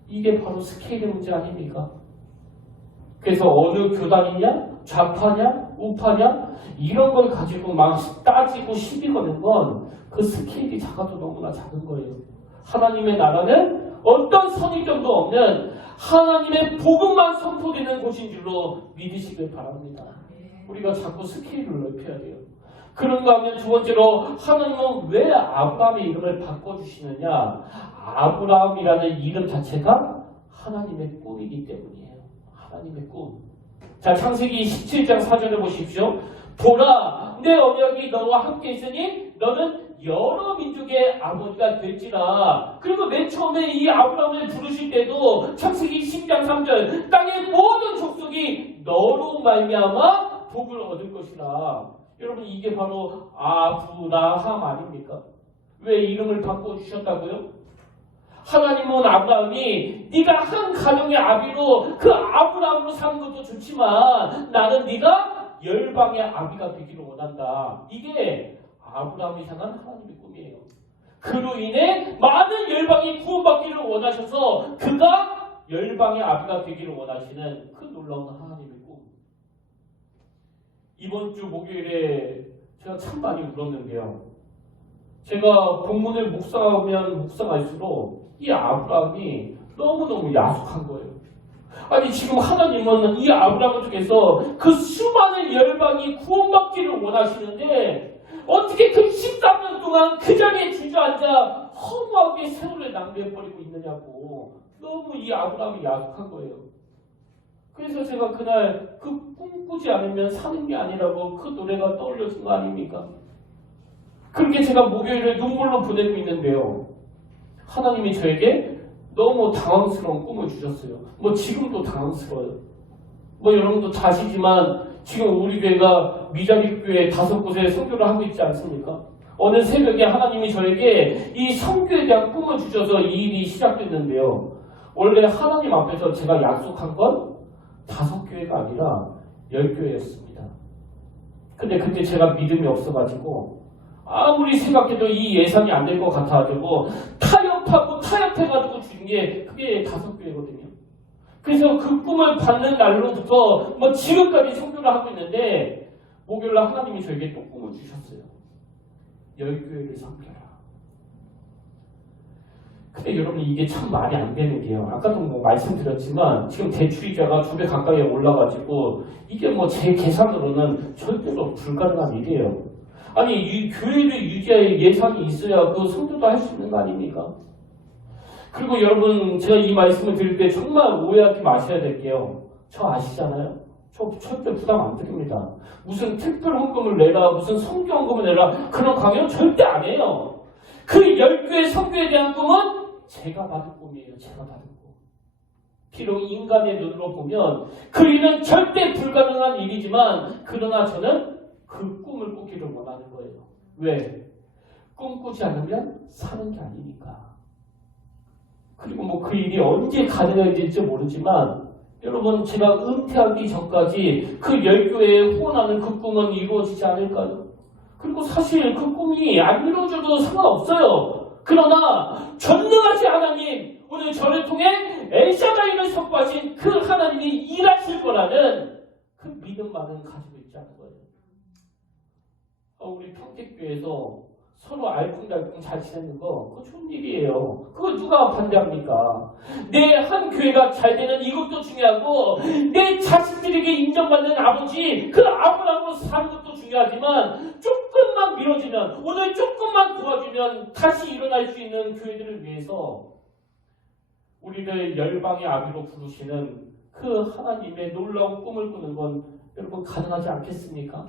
이게 바로 스케일의 문제 아닙니까? 그래서 어느 교단이냐, 좌파냐, 우파냐, 이런 걸 가지고 막 따지고 시비 거는 건 그 스케일이 작아도 너무나 작은 거예요. 하나님의 나라는 어떤 선입견도 없는 하나님의 복음만 선포되는 곳인 줄로 믿으시길 바랍니다. 우리가 자꾸 스케일을 넓혀야 돼요. 그런가 하면 두 번째로, 하나님은 왜 아브라함의 이름을 바꿔주시느냐? 아브라함이라는 이름 자체가 하나님의 꿈이기 때문이에요. 하나님의 꿈. 자, 창세기 17장 4절을 보십시오. 보라, 내 언약이 너와 함께 있으니 너는 여러 민족의 아버지가 될지라. 그리고 맨 처음에 이 아브라함을 부르실 때도 창세기 10장 3절, 땅의 모든 족속이 너로 말미암아 복을 얻을 것이라. 여러분, 이게 바로 아브라함 아닙니까? 왜 이름을 바꿔주셨다고요? 하나님은 아브라함이 네가 한 가정의 아비로 그 아브라함으로 사는 것도 좋지만 나는 네가 열방의 아비가 되기를 원한다. 이게 아브라함이 향한 하나님의 꿈이에요. 그로 인해 많은 열방이 구원받기를 원하셔서 그가 열방의 아비가 되기를 원하시는 그 놀라운 하나님의 꿈. 이번 주 목요일에 제가 참 많이 울었는데요. 제가 본문을 묵상하면 묵상할수록 이 아브라함이 너무너무 야속한 거예요. 아니 지금 하나님은 이 아브라함을 통해서 그 수많은 열방이 구원받기를 원하시는데 어떻게 그 13년 동안 그 자리에 주저앉아 허무하게 세월을 낭비해버리고 있느냐고 너무 이 아브라함이 야속한 거예요. 그래서 제가 그날 그 꿈꾸지 않으면 사는 게 아니라고 그 노래가 떠올려진 거 아닙니까? 그렇게 제가 목요일을 눈물로 보내고 있는데요. 하나님이 저에게 너무 당황스러운 꿈을 주셨어요. 뭐 지금도 당황스러워요. 뭐 여러분도 다 아시지만 지금 우리 교회가 미자립 교회 5곳에 선교를 하고 있지 않습니까? 어느 새벽에 하나님이 저에게 이 선교에 대한 꿈을 주셔서 이 일이 시작됐는데요. 원래 하나님 앞에서 제가 약속한 건 5교회가 아니라 10교회였습니다. 근데 그때 제가 믿음이 없어가지고 아무리 생각해도 이 예산이 안 될 것 같아가지고 타협해가지고 준 게 그게 5교회거든요. 그래서 그 꿈을 받는 날로부터 뭐 지금까지 선교를 하고 있는데 목요일날 하나님이 저에게 또 꿈을 주셨어요. 10교회를 섬겨라. 근데 여러분 이게 참 말이 안 되는 게요. 아까도 뭐 말씀드렸지만 지금 대출이자가 2배 가까이 올라가지고 이게 뭐 제 계산으로는 절대로 불가능한 일이에요. 아니 이 교회를 유지할 예산이 있어야 그 성도도 할 수 있는 거 아닙니까? 그리고 여러분 제가 이 말씀을 드릴 때 정말 오해하지 마셔야 될게요. 저 아시잖아요? 저 절대 부담 안 드립니다. 무슨 특별 헌금을 내라 무슨 성교 헌금을 내라 그런 강연 절대 안 해요. 그 10교회 성교에 대한 꿈은 제가 받은 꿈이에요. 제가 받은 꿈. 비록 인간의 눈으로 보면 그 일은 절대 불가능한 일이지만 그러나 저는 그 꿈을 꾸기를 원하는 거예요. 왜? 꿈꾸지 않으면 사는 게 아니니까. 그리고 뭐 그 일이 언제 가능해질지 모르지만 여러분 제가 은퇴하기 전까지 그 10교회에 후원하는 그 꿈은 이루어지지 않을까요? 그리고 사실 그 꿈이 안 이루어져도 상관없어요. 그러나 전능하신 하나님 오늘 저를 통해 엘샤다이를 선포하신 그 하나님이 일하실 거라는 그 믿음만은 가지고 있지 않은 거예요. 우리 평택교회에서 서로 알콩달콩 잘 지내는 거 그거 좋은 일이에요. 그거 누가 반대합니까? 내 한 교회가 잘 되는 이것도 중요하고 내 자식들에게 인정받는 아버지 그 아브라함으로 사는 것도 중요하지만 조금만 밀어주면 오늘 조금만 도와주면 다시 일어날 수 있는 교회들을 위해서 우리를 열방의 아비로 부르시는 그 하나님의 놀라운 꿈을 꾸는 건 여러분 가능하지 않겠습니까?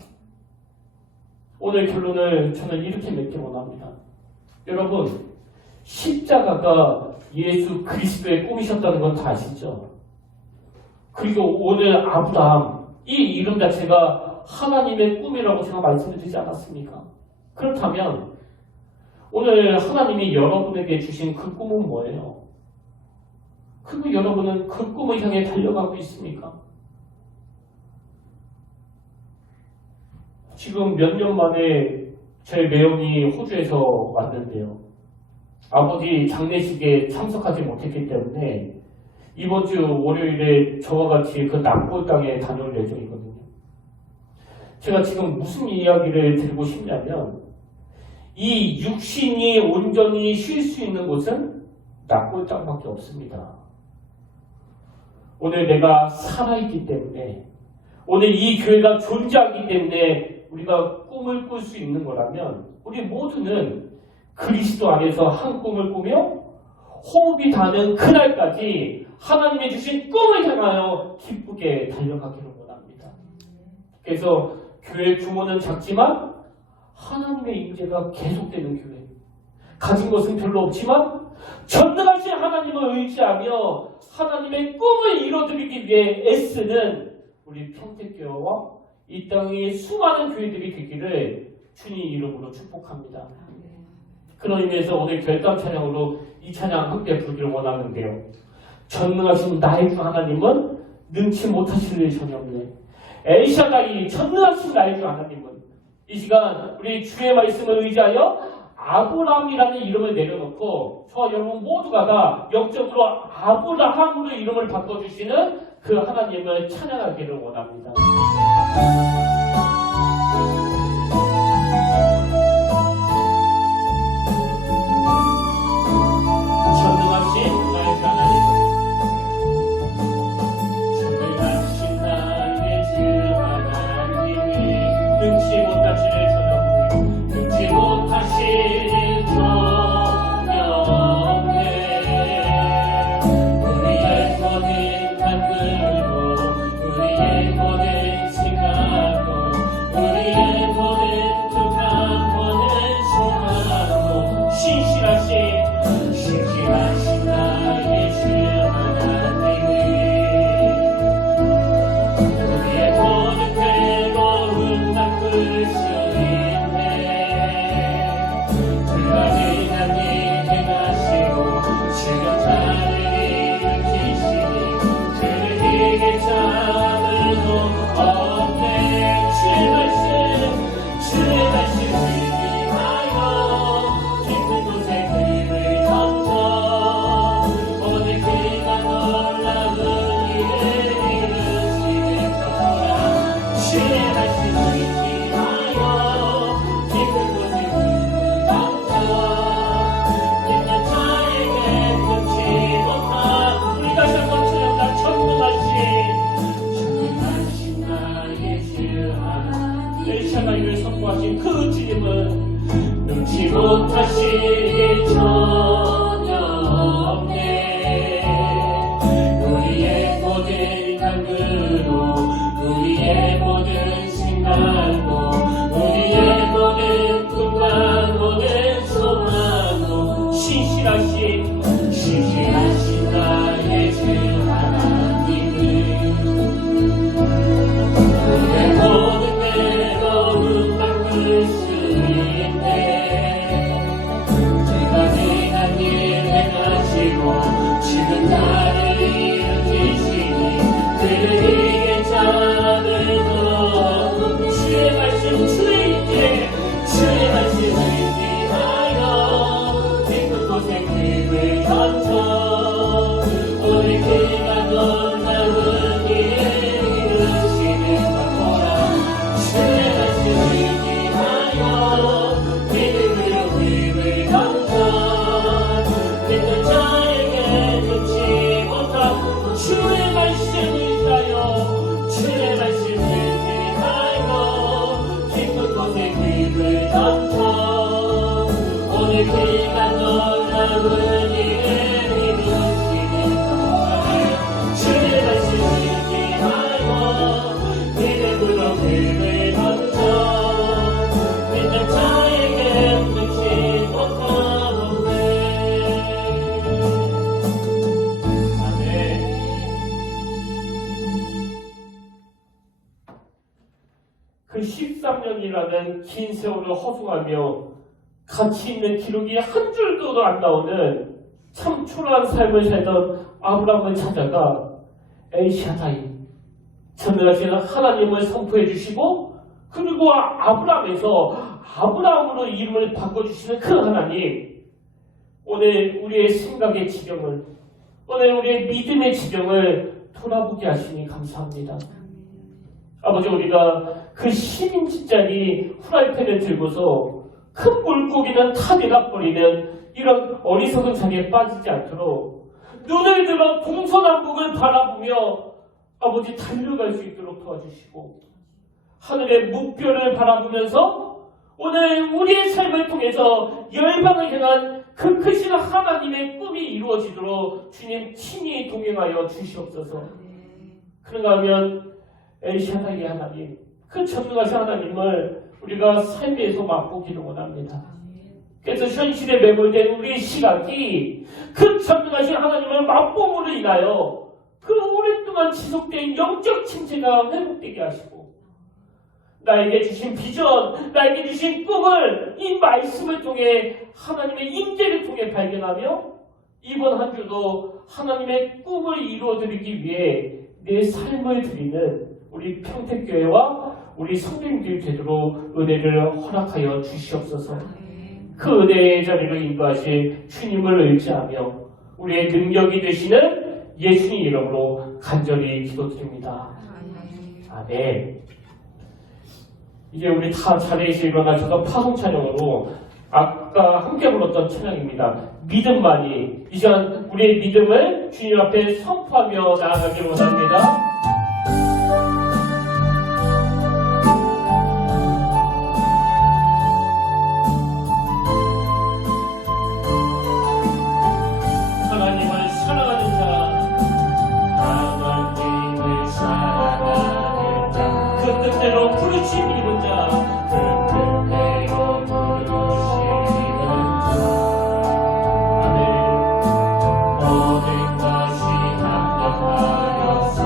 오늘 결론을 저는 이렇게 맺기 원합니다. 여러분, 십자가가 예수 그리스도의 꿈이셨다는 건 다 아시죠? 그리고 오늘 아브라함, 이 이름 자체가 하나님의 꿈이라고 제가 말씀드리지 않았습니까? 그렇다면 오늘 하나님이 여러분에게 주신 그 꿈은 뭐예요? 그리고 여러분은 그 꿈을 향해 달려가고 있습니까? 지금 몇 년 만에 제 매형이 호주에서 왔는데요. 아버지 장례식에 참석하지 못했기 때문에 이번 주 월요일에 저와 같이 그 납골 땅에 다녀올 예정이거든요. 제가 지금 무슨 이야기를 드리고 싶냐면 이 육신이 온전히 쉴 수 있는 곳은 납골 땅밖에 없습니다. 오늘 내가 살아있기 때문에 오늘 이 교회가 존재하기 때문에 우리가 꿈을 꿀 수 있는 거라면 우리 모두는 그리스도 안에서 한 꿈을 꾸며 호흡이 닿는 그날까지 하나님이 주신 꿈을 향하여 기쁘게 달려가기를 원합니다. 그래서 교회 규모는 작지만 하나님의 임재가 계속되는 교회. 가진 것은 별로 없지만 전능하신 하나님을 의지하며 하나님의 꿈을 이뤄드리기 위해 애쓰는 우리 평택교회와 이 땅의 수많은 교회들이 되기를 주님 이름으로 축복합니다. 그런 의미에서 오늘 결단 찬양으로 이 찬양 함께 부르기를 원하는데요. 전능하신 나의 주 하나님은 능치 못하실 일 전혀 없네. 엘샤다이 전능하신 나의 주 하나님은 이 시간 우리 주의 말씀을 의지하여 아브라함이라는 이름을 내려놓고 저와 여러분 모두가 다 역적으로 아브라함으로 이름을 바꿔주시는 그 하나님을 찬양하기를 원합니다. 전능하신 나의 주 하나님 선포하신 그 주님은 능치 못하실 전혀 없네. 우리의 모든 간구로 우리의 모든 생각도 우리의 모든 꿈과 모든 소망도 신실하신 나의 주 하나님을 우리의 모든 외로움 바꿀 수 있네. 지금까지 일 행하시고 지금 나를 일으키시니 그를 이길 자를 더 주의 말씀 주의 말씀을 인지하여 깊은 곳에 그를 던져 오늘 그가 놀라운 일을 이루시는 것보라. 주의 말씀을 인지하여 믿음으로 그를 던져 믿는 자에게 놓지 못한 주의 말씀을 인하여 주의 말씀을 인하여 깊은 곳에 그를 던져 오늘 그가 놀라운 일을 이루시는 것보라. 주의 말씀을 인하여 믿음으로 그를 던져 믿는 자에게 놓지 못하오네. 아멘. 그 13년이라는 긴 세월을 허송하며 가치 있는 기록이 한 줄도 안 나오는 참 초라한 삶을 살던 아브라함을 찾아가 엘샤다이 전능하신 하나님을 선포해 주시고 그리고 아브라함에서 아브라함으로 이름을 바꿔주시는 그 하나님, 오늘 우리의 생각의 지경을, 오늘 우리의 믿음의 지경을 돌아보게 하시니 감사합니다. 아버지, 우리가 그 10인치짜리 후라이팬을 들고서 큰 물고기는 타내가 버리는 이런 어리석은 자리에 빠지지 않도록 눈을 들어 동서남북을 바라보며 아버지 달려갈 수 있도록 도와주시고 하늘의 목표를 바라보면서 오늘 우리의 삶을 통해서 열방을 향한 그 크신 하나님의 꿈이 이루어지도록 주님 친히 동행하여 주시옵소서. 그런가 하면 엘샤다이 하나님, 그 전능하신 하나님을 우리가 삶에서 맛보기를 원합니다. 그래서 현실에 매몰된 우리의 시각이 그 전능하신 하나님을 맛봄으로 인하여 그 오랫동안 지속된 영적 침체가 회복되게 하시고 나에게 주신 비전, 나에게 주신 꿈을 이 말씀을 통해 하나님의 임재를 통해 발견하며 이번 한 주도 하나님의 꿈을 이루어드리기 위해 내 삶을 드리는 우리 평택교회와 우리 성도님들이 되도록 은혜를 허락하여 주시옵소서. 그 은혜의 자리로 인도하실 주님을 의지하며 우리의 능력이 되시는 예수님 이름으로 간절히 기도드립니다. 아멘. 이제 우리 다 자리에서 일어나셔서 파송 찬양으로 아까 함께 불렀던 찬양입니다. 믿음만이. 이 시간 우리의 믿음을 주님 앞에 선포하며 나아가기를 원합니다. 하나님을 사랑하는 사람, 하나님을 사랑하는 자, 그 뜻대로 부르심 입은 자, 그 뜻대로 부르시는 자. 아멘. 모든 것이 합력하여서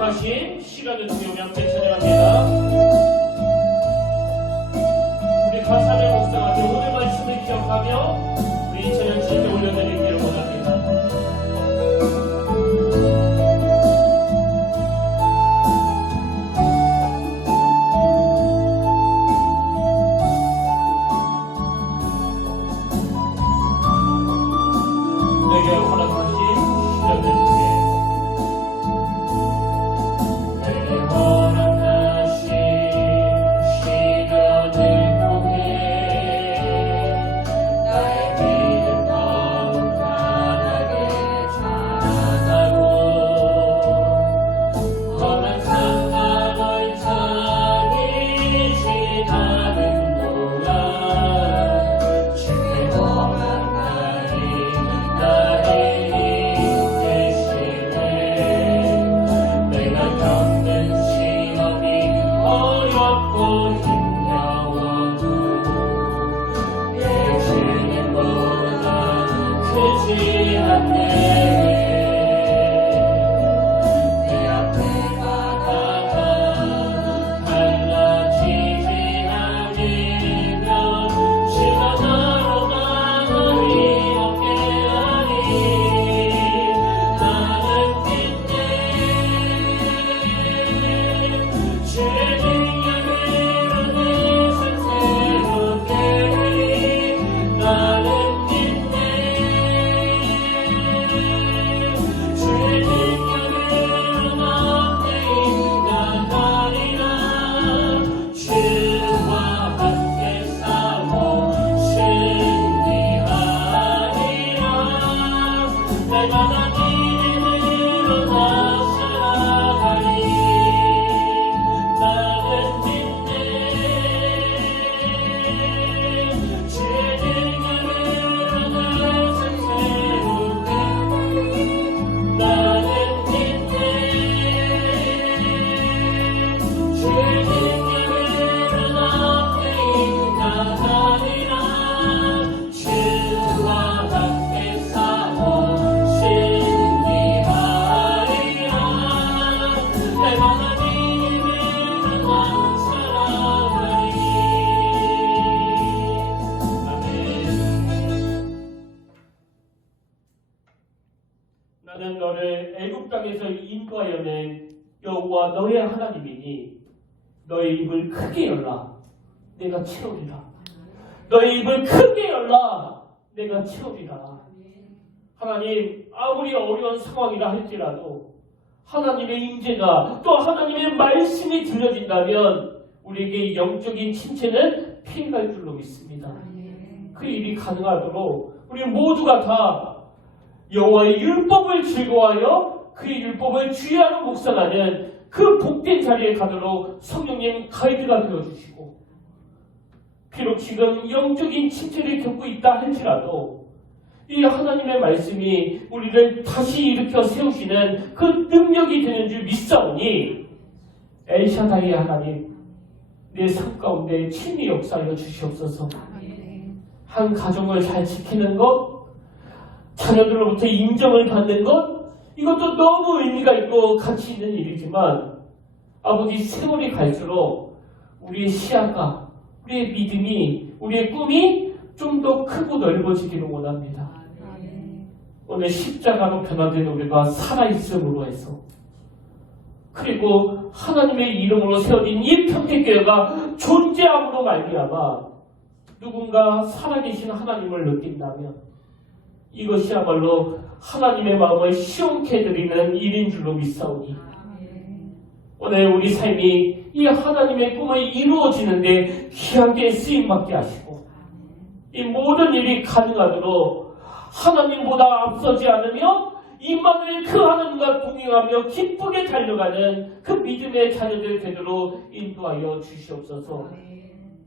다시 시간을 주며 함께 찬양합니다. 우리 가사를 묵상하며 오늘 말씀을 기억하며 우리 찬양 주님께 올려드리기를 원합니다. 내게 허락하신 시간을 주게 내게 허락하신 시간을 통해 나의 믿음 더욱 강하게 자라나고 험한 산과 골짜기 지나는구나 주의 험한 날이 나의 힘 대신에 내가 겪는 시험이 어렵고 힘겨워도 내 주님보다 크지 않네. 내 앞에 바다가 갈라지지 않으면 주가 나로 나를 이롭게 하리. 나는 믿네. 주의 능력으로 내 삶 새롭게 하리. 나는 믿네. 주의 능력으로 넌내 나가리라. 주와 함께 싸워 승리하리라. 날마다 믿음으로 나 살아가리. 나는 믿네. 주의 능력으로 내 삶 새롭게 나는 믿네. 주의 능력으로 넌내 나가리라. 주와 함께 싸워 승리하리라. 날마다 믿음으로 난 살아가리. 아멘. 나는 너를 애굽 땅에서 인도하여 낸 여호와 너의 하나님이니 너의 입을 크게 열라 내가 채우리라. 너의 입을 크게 열라 내가 채우리라. 하나님, 아무리 어려운 상황이라 할지라도 하나님의 임재가 또 하나님의 말씀이 들려진다면 우리에게 영적인 침체는 피해갈 줄로 믿습니다. 그 일이 가능하도록 우리 모두가 다 여호와의 율법을 즐거워하여 그의 율법을 주의하는 묵상하는 그 복된 자리에 가도록 성령님 가이드가 되어주시고, 비록 지금 영적인 침체를 겪고 있다 할지라도 이 하나님의 말씀이 우리를 다시 일으켜 세우시는 그 능력이 되는 줄 믿사오니 엘샤다이 하나님, 내 삶 가운데 친히 역사하여 주시옵소서. 한 가정을 잘 지키는 것, 자녀들로부터 인정을 받는 것, 이것도 너무 의미가 있고 가치 있는 일이지만 아버지, 세월이 갈수록 우리의 시야가, 우리의 믿음이, 우리의 꿈이 좀 더 크고 넓어지기를 원합니다. 오늘 십자가로 변화된 우리가 살아있음으로 해서, 그리고 하나님의 이름으로 세워진 이 평택교회가 존재함으로 말미암아 누군가 살아계신 하나님을 느낀다면 이것이야말로 하나님의 마음을 시원케 해드리는 일인 줄로 믿사오니 오늘 우리 삶이 이 하나님의 꿈을 이루어지는데 귀하게 쓰임받게 하시고 이 모든 일이 가능하도록 하나님보다 앞서지 않으며 임마누엘 그 하나님과 동행하며 기쁘게 달려가는 그 믿음의 자녀들 되도록 인도하여 주시옵소서.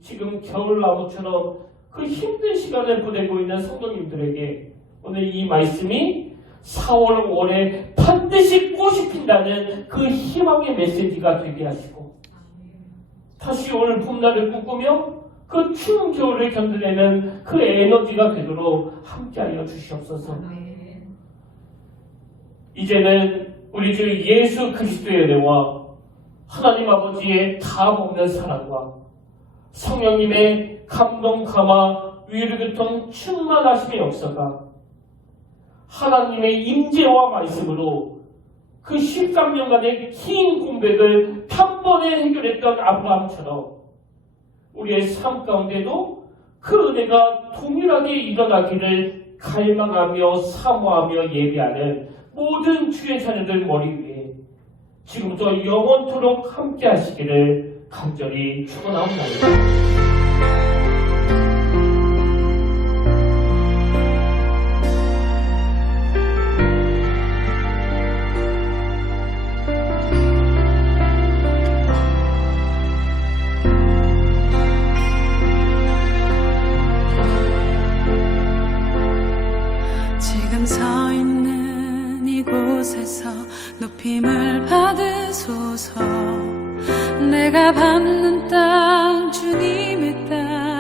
지금 겨울나무처럼 그 힘든 시간을 보내고 있는 성도님들에게 오늘 이 말씀이 4월 5월에 반드시 꽃이 핀다는 그 희망의 메시지가 되게 하시고, 다시 오늘 봄날을 꿈꾸며 그 추운 겨울을 견뎌내는 그 에너지가 되도록 함께하여 주시옵소서. 이제는 우리 주 예수 그리스도의 은혜와 하나님 아버지의 다없는 사랑과 성령님의 감동, 감화, 위로 교통 충만하심의 역사가 하나님의 임재와 말씀으로 그 13년간의 긴 공백을 단번에 해결했던 아브라함처럼 우리의 삶 가운데도 그 은혜가 동일하게 일어나기를 갈망하며 사모하며 예배하는 모든 주의 자녀들 머리 위에 지금부터 영원토록 함께 하시기를 간절히 축원합니다. 지금 서 있는 이곳에서 높임을 받으소서. 내가 밟는 땅 주님의 땅